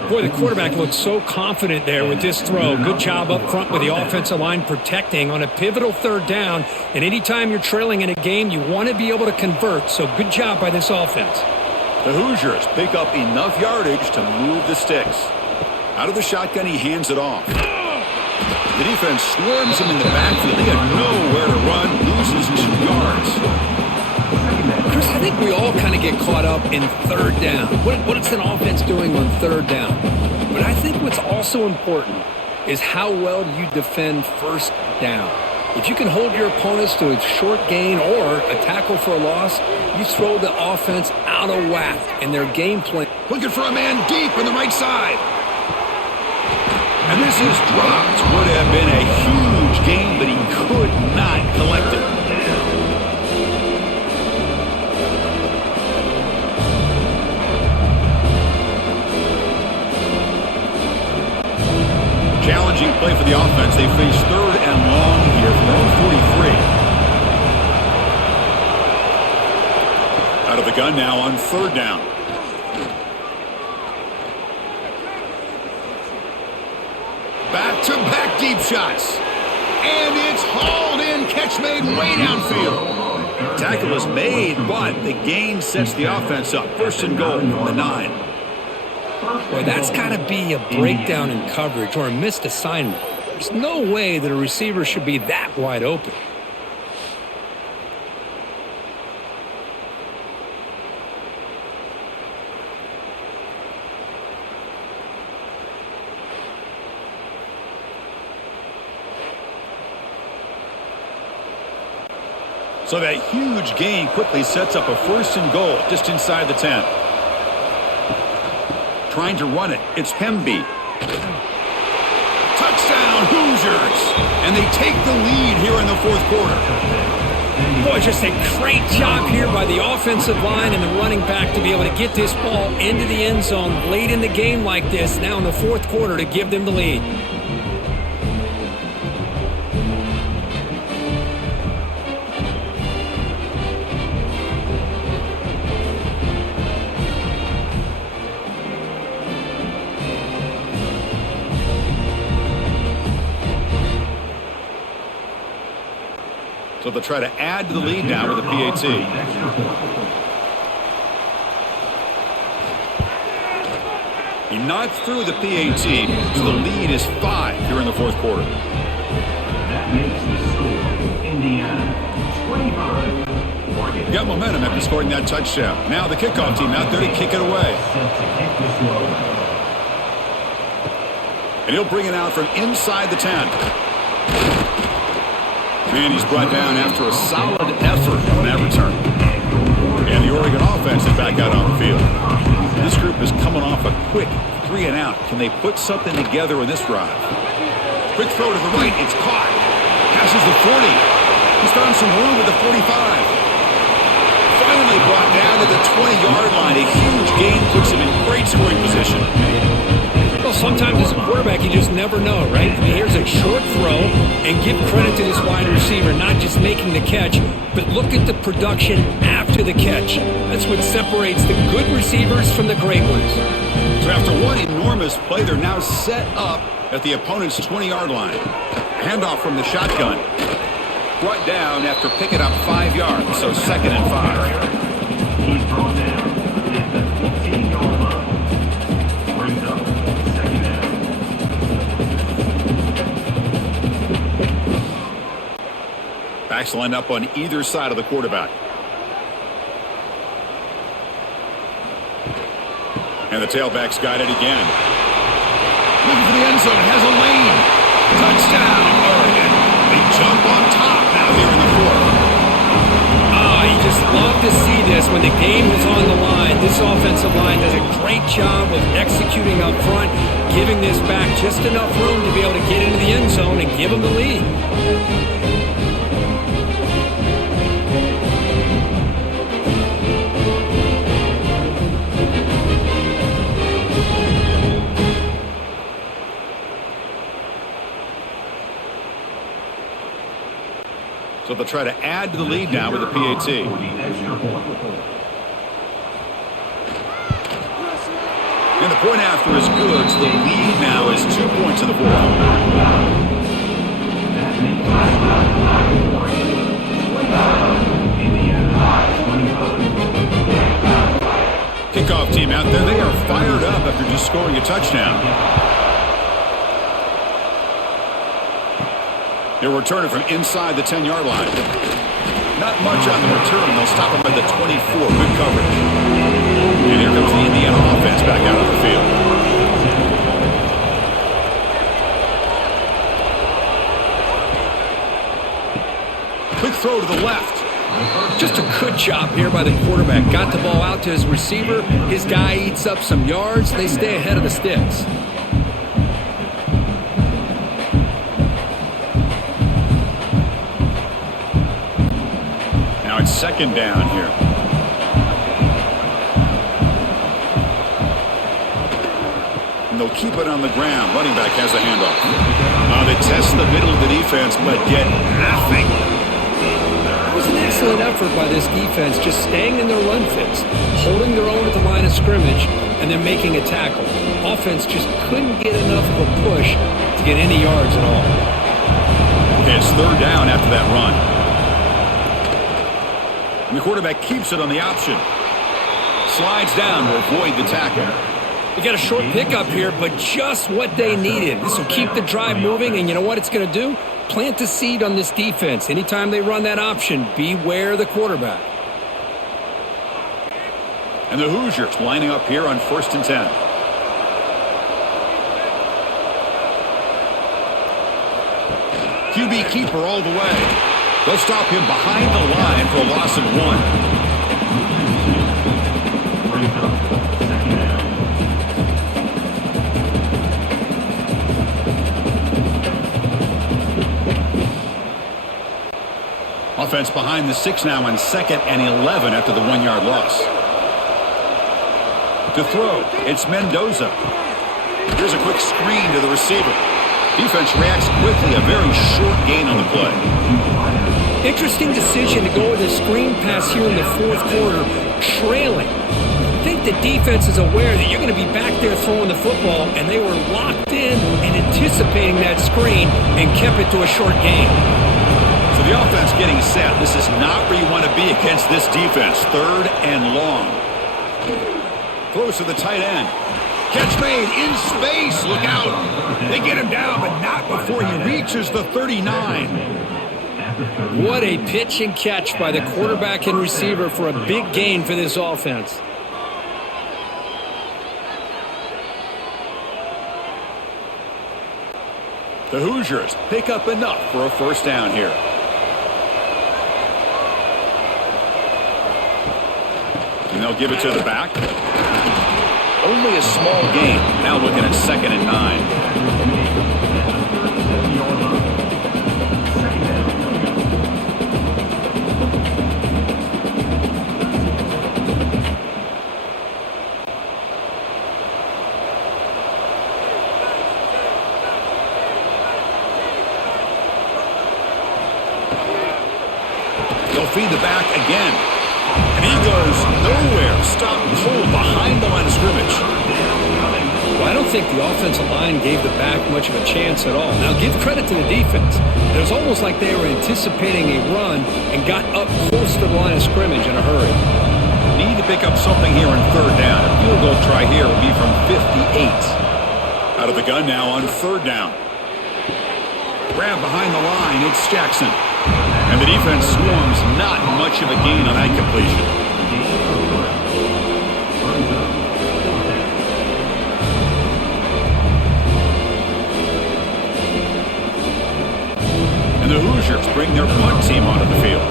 Boy, the quarterback looked so confident there with this throw. Good job up front with the offensive line protecting on a pivotal third down. And anytime you're trailing in a game, you want to be able to convert. So good job by this offense. The Hoosiers pick up enough yardage to move the sticks. Out of the shotgun, he hands it off. The defense swarms him in the backfield. He had nowhere to run, loses 2 yards. Chris, I think we all kind of get caught up in third down. What is an offense doing on third down? But I think what's also important is how well do you defend first down. If you can hold your opponents to a short gain or a tackle for a loss, you throw the offense out of whack in their game plan. Looking for a man deep on the right side. And this is dropped. Would have been a huge gain, but he could not collect it. Challenging play for the offense. They face 3rd and long here from their own 43. Out of the gun now on 3rd down. Back-to-back deep shots. And it's hauled in. Catch made way downfield. Tackle is made, but the gain sets the offense up. 1st and goal from the 9. Boy, that's got to be a breakdown in coverage or a missed assignment. There's no way that a receiver should be that wide open. So that huge gain quickly sets up a 1st and goal just inside the 10. Trying to run it. It's Hemby. Touchdown, Hoosiers! And they take the lead here in the 4th quarter. Boy, just a great job here by the offensive line and the running back to be able to get this ball into the end zone late in the game like this, now in the 4th quarter, to give them the lead. So they'll try to add to the lead now with a PAT. He knocked through the PAT, so the lead is 5 here in the 4th quarter. That makes the score Indiana 25. Oregon. Got momentum after scoring that touchdown. Now the kickoff team out there to kick it away. And he'll bring it out from inside the 10. And he's brought down after a solid effort on that return. And the Oregon offense is back out on the field. This group is coming off a quick 3 and out. Can they put something together with this drive? Quick throw to the right. It's caught. Passes the 40. He's found some room at the 45. Finally brought down to the 20-yard line. A huge gain puts him in great scoring position. Well, sometimes as a quarterback, you just never know, right? I mean, here's a short throw, and give credit to this wide receiver, not just making the catch, but look at the production after the catch. That's what separates the good receivers from the great ones. So after one enormous play, they're now set up at the opponent's 20-yard line. Handoff from the shotgun. Brought down after picking up 5 yards, so 2nd and 5. He's brought down at the 15-yard line. Brings up 2nd down. Backs lined up on either side of the quarterback. And the tailback's got it again. Looking for the end zone. Has a lane. Touchdown, Oregon. They jump on top now love to see this when the game is on the line. This offensive line does a great job of executing up front, giving this back just enough room to be able to get into the end zone and give them the lead. So they'll try to add to the lead now with the PAT. And the point after is good, so the lead now is 2 points in the fourth. Kickoff team out there, they are fired up after just scoring a touchdown. They'll return it from inside the 10-yard line. Not much on the return. They'll stop him at the 24. Good coverage. And here comes the Indiana offense back out on the field. Quick throw to the left. Just a good job here by the quarterback. Got the ball out to his receiver. His guy eats up some yards. They stay ahead of the sticks. Now it's second down here. And they'll keep it on the ground. Running back has the handoff. They test the middle of the defense, but get nothing. It was an excellent effort by this defense, just staying in their run fits, holding their own at the line of scrimmage, and then making a tackle. Offense just couldn't get enough of a push to get any yards at all. Okay, it's third down after that run. And the quarterback keeps it on the option. Slides down to avoid the tackle. We got a short pickup here, but just what they needed. This will keep the drive moving, and you know what it's going to do? Plant the seed on this defense. Anytime they run that option, beware the quarterback. And the Hoosiers lining up here on 1st and 10. QB keeper all the way. They'll stop him behind the line for a loss of 1. Offense behind the 6 now on 2nd and 11 after the 1-yard loss. To throw, it's Mendoza. Here's a quick screen to the receiver. Defense reacts quickly, a very short gain on the play. Interesting decision to go with a screen pass here in the fourth quarter, trailing. I think the defense is aware that you're going to be back there throwing the football, and they were locked in and anticipating that screen and kept it to a short gain. So the offense getting set. This is not where you want to be against this defense. 3rd and long. Throws to the tight end. Catch made in space. Look out. They get him down, but not before he reaches the 39. What a pitch and catch by the quarterback and receiver for a big gain for this offense. The Hoosiers pick up enough for a first down here. And they'll give it to the back. Only a small gain. Now looking at 2nd and 9. They'll feed the back again. And he goes nowhere. Stop cold behind the line of scrimmage. Well, I don't think the offensive line gave the back much of a chance at all. Now, give credit to the defense. It was almost like they were anticipating a run and got up close to the line of scrimmage in a hurry. Need to pick up something here on 3rd down. A field goal try here will be from 58. Out of the gun now on 3rd down. Grab behind the line. It's Jackson. And the defense swarms, not much of a gain on that completion. And the Hoosiers bring their punt team onto the field.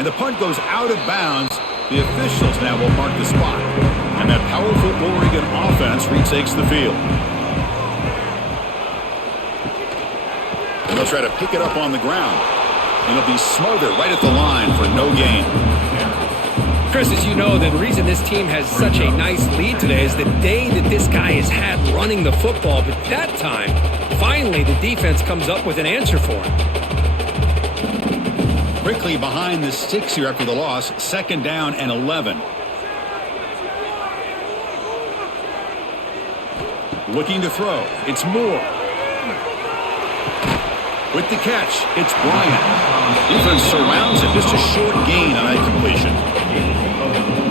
And the punt goes out of bounds. The officials now will mark the spot. And that powerful Oregon offense retakes the field. And they'll try to pick it up on the ground. And it'll be smothered right at the line for no gain. Chris, as you know, the reason this team has such a nice lead today is the day that this guy has had running the football. But that time, finally, the defense comes up with an answer for him. Quickly behind the sticks here after the loss. 2nd down and 11. Looking to throw. It's Moore. With the catch, it's Bryant. Defense surrounds him. Just a short gain on that completion.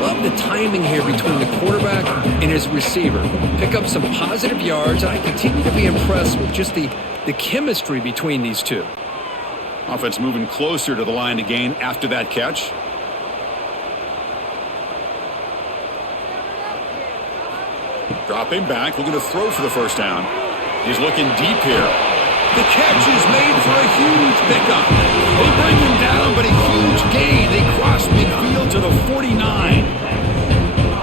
Love the timing here between the quarterback and his receiver. Pick up some positive yards, and I continue to be impressed with just the chemistry between these two. Offense moving closer to the line to gain after that catch. Dropping back, looking to throw for the first down. He's looking deep here. The catch is made for a huge pickup. They bring him down, but a huge gain. They cross midfield to the 49.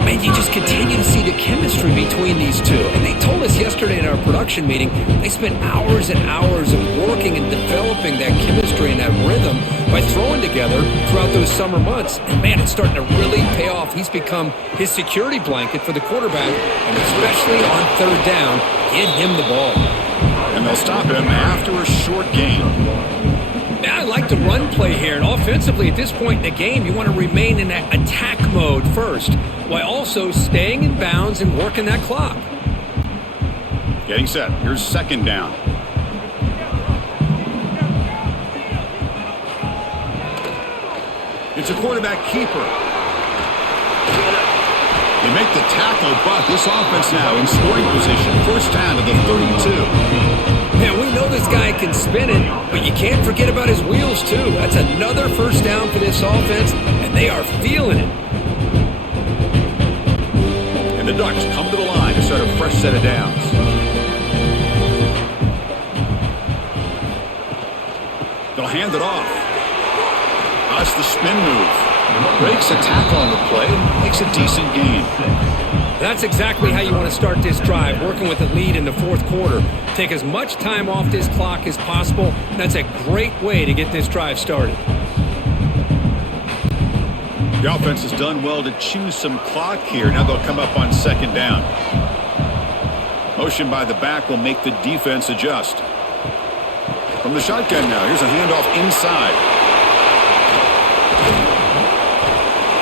Man, you just continue to see the chemistry between these two. And they told us yesterday in our production meeting, they spent hours and hours of working and developing that chemistry and that rhythm by throwing together throughout those summer months. And man, it's starting to really pay off. He's become his security blanket for the quarterback, and especially on 3rd down, get him the ball. And they'll stop him after a short gain. Now, I like the run play here, and offensively at this point in the game, you want to remain in that attack mode first, while also staying in bounds and working that clock. Getting set. Here's 2nd down. It's a quarterback keeper. They make the tackle, but this offense now in scoring position. 1st down to the 32. Man, we know this guy can spin it, but you can't forget about his wheels, too. That's another 1st down for this offense, and they are feeling it. And the Ducks come to the line to start a fresh set of downs. They'll hand it off. That's the spin move. Breaks a tackle on the play, makes a decent gain. That's exactly how you want to start this drive, working with the lead in the 4th quarter. Take as much time off this clock as possible. That's a great way to get this drive started. The offense has done well to choose some clock here. Now they'll come up on 2nd down. Motion by the back will make the defense adjust. From the shotgun now, here's a handoff inside.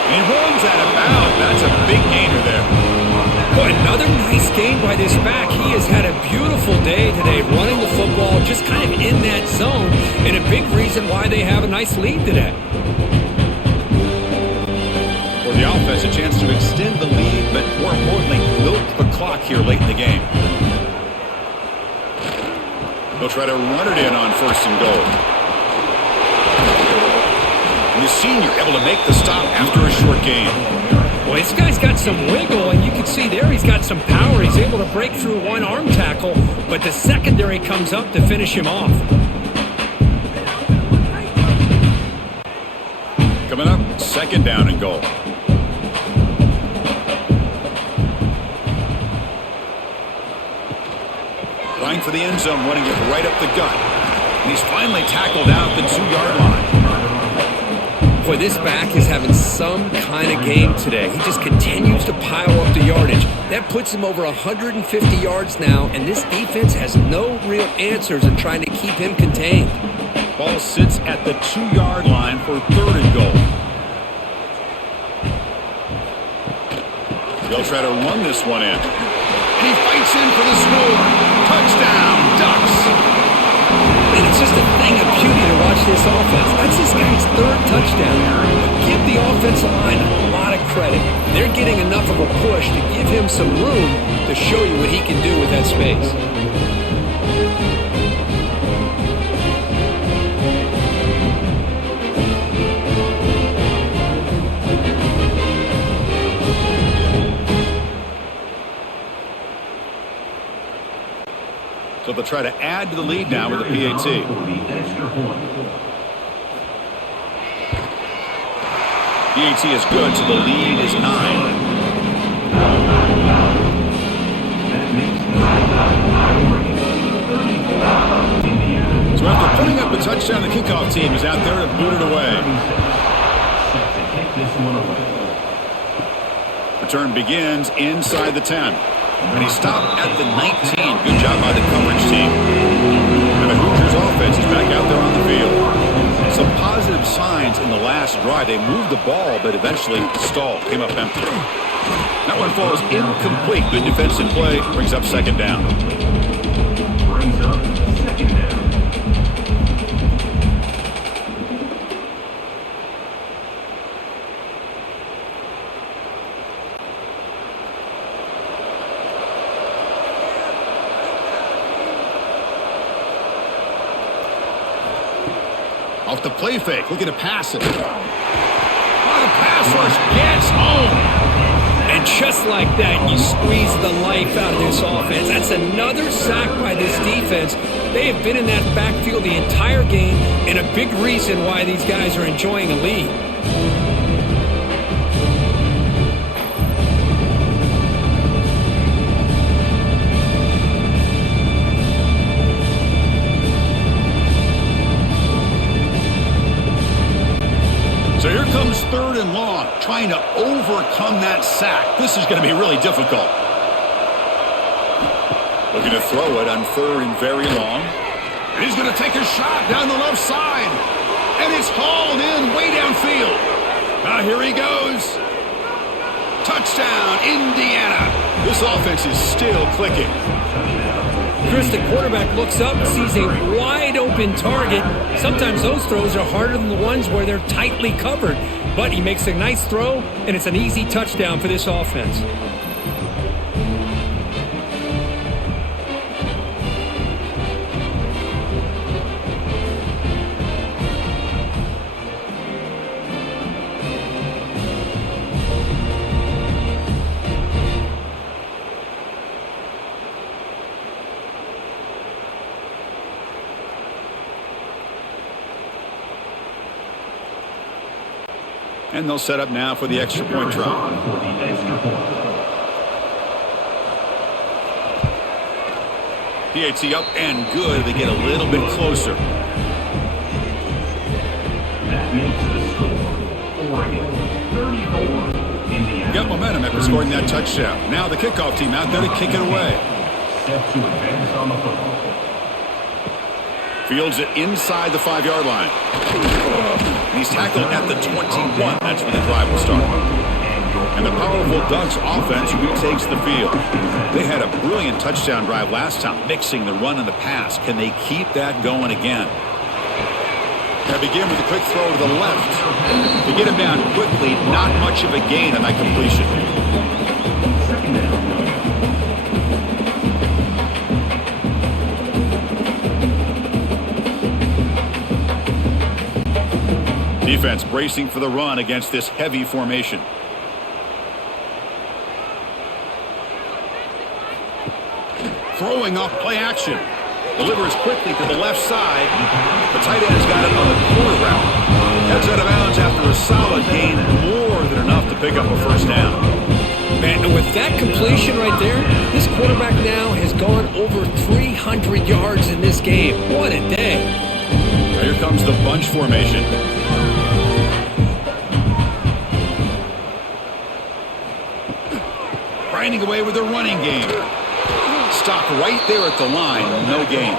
And he runs out of bounds. That's a big gainer there. Boy, another nice game by this back. He has had a beautiful day today running the football, just kind of in that zone, and a big reason why they have a nice lead today. For the offense, a chance to extend the lead, but more importantly, milk the clock here late in the game. They'll try to run it in on 1st and goal. And the senior able to make the stop after a short gain. Boy, this guy's got some wiggle, and you can see there he's got some power. He's able to break through one arm tackle, but the secondary comes up to finish him off. Coming up, 2nd down and goal. Going for the end zone, running it right up the gut. And he's finally tackled out the 2-yard line. Boy, this back is having some kind of game today. He just continues to pile up the yardage. That puts him over 150 yards now, and this defense has no real answers in trying to keep him contained. Ball sits at the 2-yard line for 3rd and goal. They'll try to run this one in. And he fights in for the score. Touchdown, Ducks! And it's just a thing of beauty to watch this offense. That's this guy's 3rd touchdown. Give the offensive line a lot of credit. They're getting enough of a push to give him some room to show you what he can do with that space. So they'll try to add to the lead now with a PAT. DAT is good, so the lead is 9. So after putting up a touchdown, the kickoff team is out there to boot it away. Return begins inside the 10. And he stopped at the 19. Good job by the coverage team. And the Hoosiers offense is back out there on the field. Some positive signs in the last drive. They moved the ball, but eventually stalled. Came up empty. That one falls incomplete. Good defensive play. Brings up second down. Brings up second down. Off the play fake, looking to pass it. Oh, the pass rush gets home. And just like that, you squeeze the life out of this offense. That's another sack by this defense. They have been in that backfield the entire game, and a big reason why these guys are enjoying a lead. So here comes 3rd and long, trying to overcome that sack. This is going to be really difficult. Looking to throw it on 3rd and very long. And he's going to take a shot down the left side. And it's hauled in way downfield. Here he goes. Touchdown, Indiana. This offense is still clicking. Chris, the quarterback looks up, sees a wide-open target. Sometimes those throws are harder than the ones where they're tightly covered. But he makes a nice throw, and it's an easy touchdown for this offense. And they'll set up now for the extra point try. PAT up and good. They get a little bit closer. That makes the score Oregon 34. Indiana. Got momentum after scoring that touchdown. Now the kickoff team out there to kick it away. Set to advance on the football. Fields it inside the 5-yard line. And he's tackled at the 21. That's when the drive will start. And the powerful Ducks offense retakes the field. They had a brilliant touchdown drive last time, mixing the run and the pass. Can they keep that going again? They begin with a quick throw to the left. To get him down quickly, not much of a gain on that completion. Second down. Defense bracing for the run against this heavy formation. Throwing off play action. Delivers quickly to the left side. The tight end's got it on the corner route. Heads out of bounds after a solid gain, more than enough to pick up a first down. Man, and with that completion right there, this quarterback now has gone over 300 yards in this game. What a day. Now here comes the bunch formation. Grinding away with the running game. Stopped right there at the line. No gain.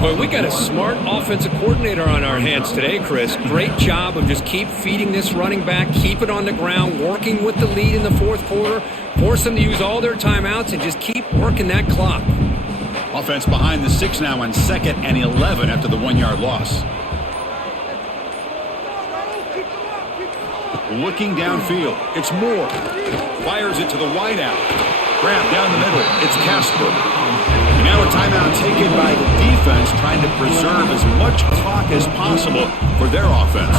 Boy, we got a smart offensive coordinator on our hands today, Chris. Great job of just keep feeding this running back, keep it on the ground, working with the lead in the fourth quarter, force them to use all their timeouts, and just keep working that clock. Offense behind the 6 now on 2nd and 11 after the 1-yard loss. Looking downfield. It's Moore. Fires it to the wideout. Grab down the middle. It's Casper. And now a timeout taken by the defense, trying to preserve as much clock as possible for their offense.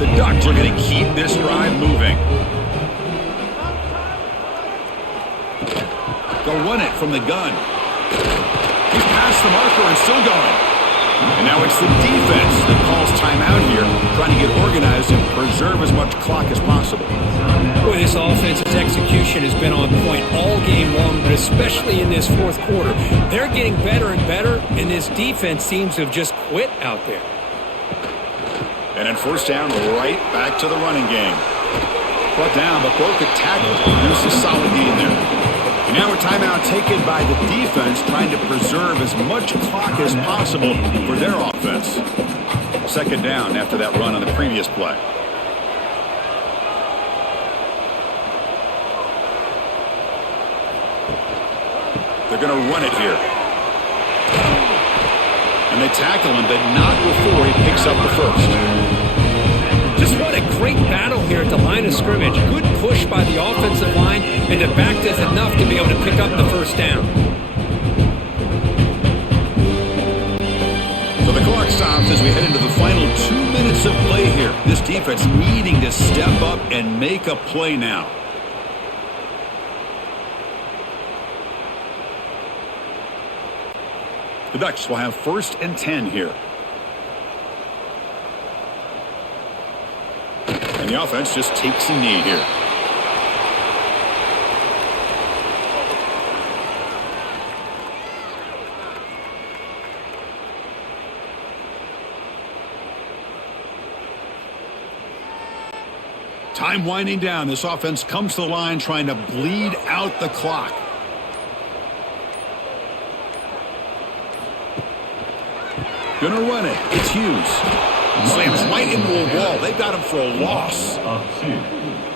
The Ducks are going to keep this drive moving. Go run it from the gun. He's past the marker and still going. And now it's the defense that calls timeout here, trying to get organized and preserve as much clock as possible. Boy, this offense's execution has been on point all game long, but especially in this fourth quarter. They're getting better and better, and this defense seems to have just quit out there. And then first down, right back to the running game. Brought down, but broke a tackle. There's a solid gain there. And now a timeout taken by the defense, trying to preserve as much clock as possible for their offense. Second down after that run on the previous play. They're going to run it here. And they tackle him, but not before he picks up the first. Just what a great battle here at the line of scrimmage. Good push by the offensive line, and the back does enough to be able to pick up the first down. So the clock stops as we head into the final 2 minutes of play here. This defense needing to step up and make a play now. The Ducks will have 1st and 10 here. And the offense just takes a knee here. Time winding down. This offense comes to the line trying to bleed out the clock. Gonna run it. It's Hughes. Slams right into a wall. They've got him for a loss.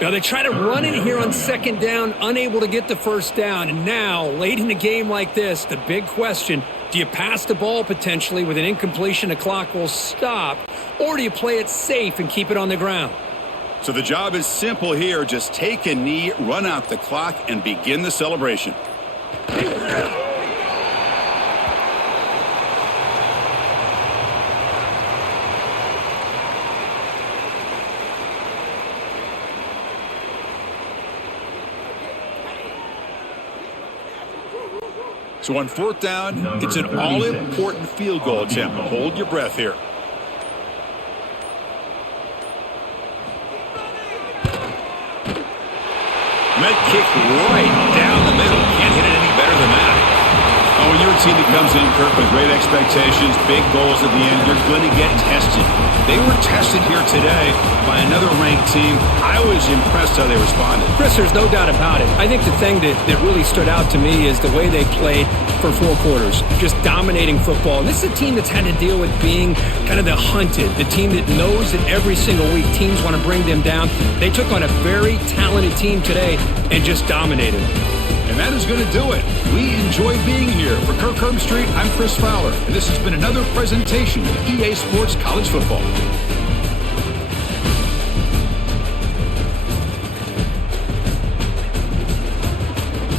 Now they try to run it here on second down, unable to get the first down. And now, late in a game like this, the big question, do you pass the ball potentially with an incompletion, the clock will stop, or do you play it safe and keep it on the ground? So the job is simple here. Just take a knee, run out the clock, and begin the celebration. So on 4th down, it's an all-important field goal attempt. Hold your breath here. And that kick right down the middle. Can't hit it any better than that. Oh, when you're a team that comes in, Kirk, with great expectations, big goals at the end, you're going to get tested. They were tested here today by another ranked team. I was impressed how they responded. Chris, there's no doubt about it. I think the thing that really stood out to me is the way they played for 4 quarters, just dominating football. And this is a team that's had to deal with being kind of the hunted, the team that knows that every single week teams want to bring them down. They took on a very talented team today and just dominated. And that is going to do it. We enjoy being here. For Kirk Herbstreit, I'm Chris Fowler, and this has been another presentation of EA Sports College Football.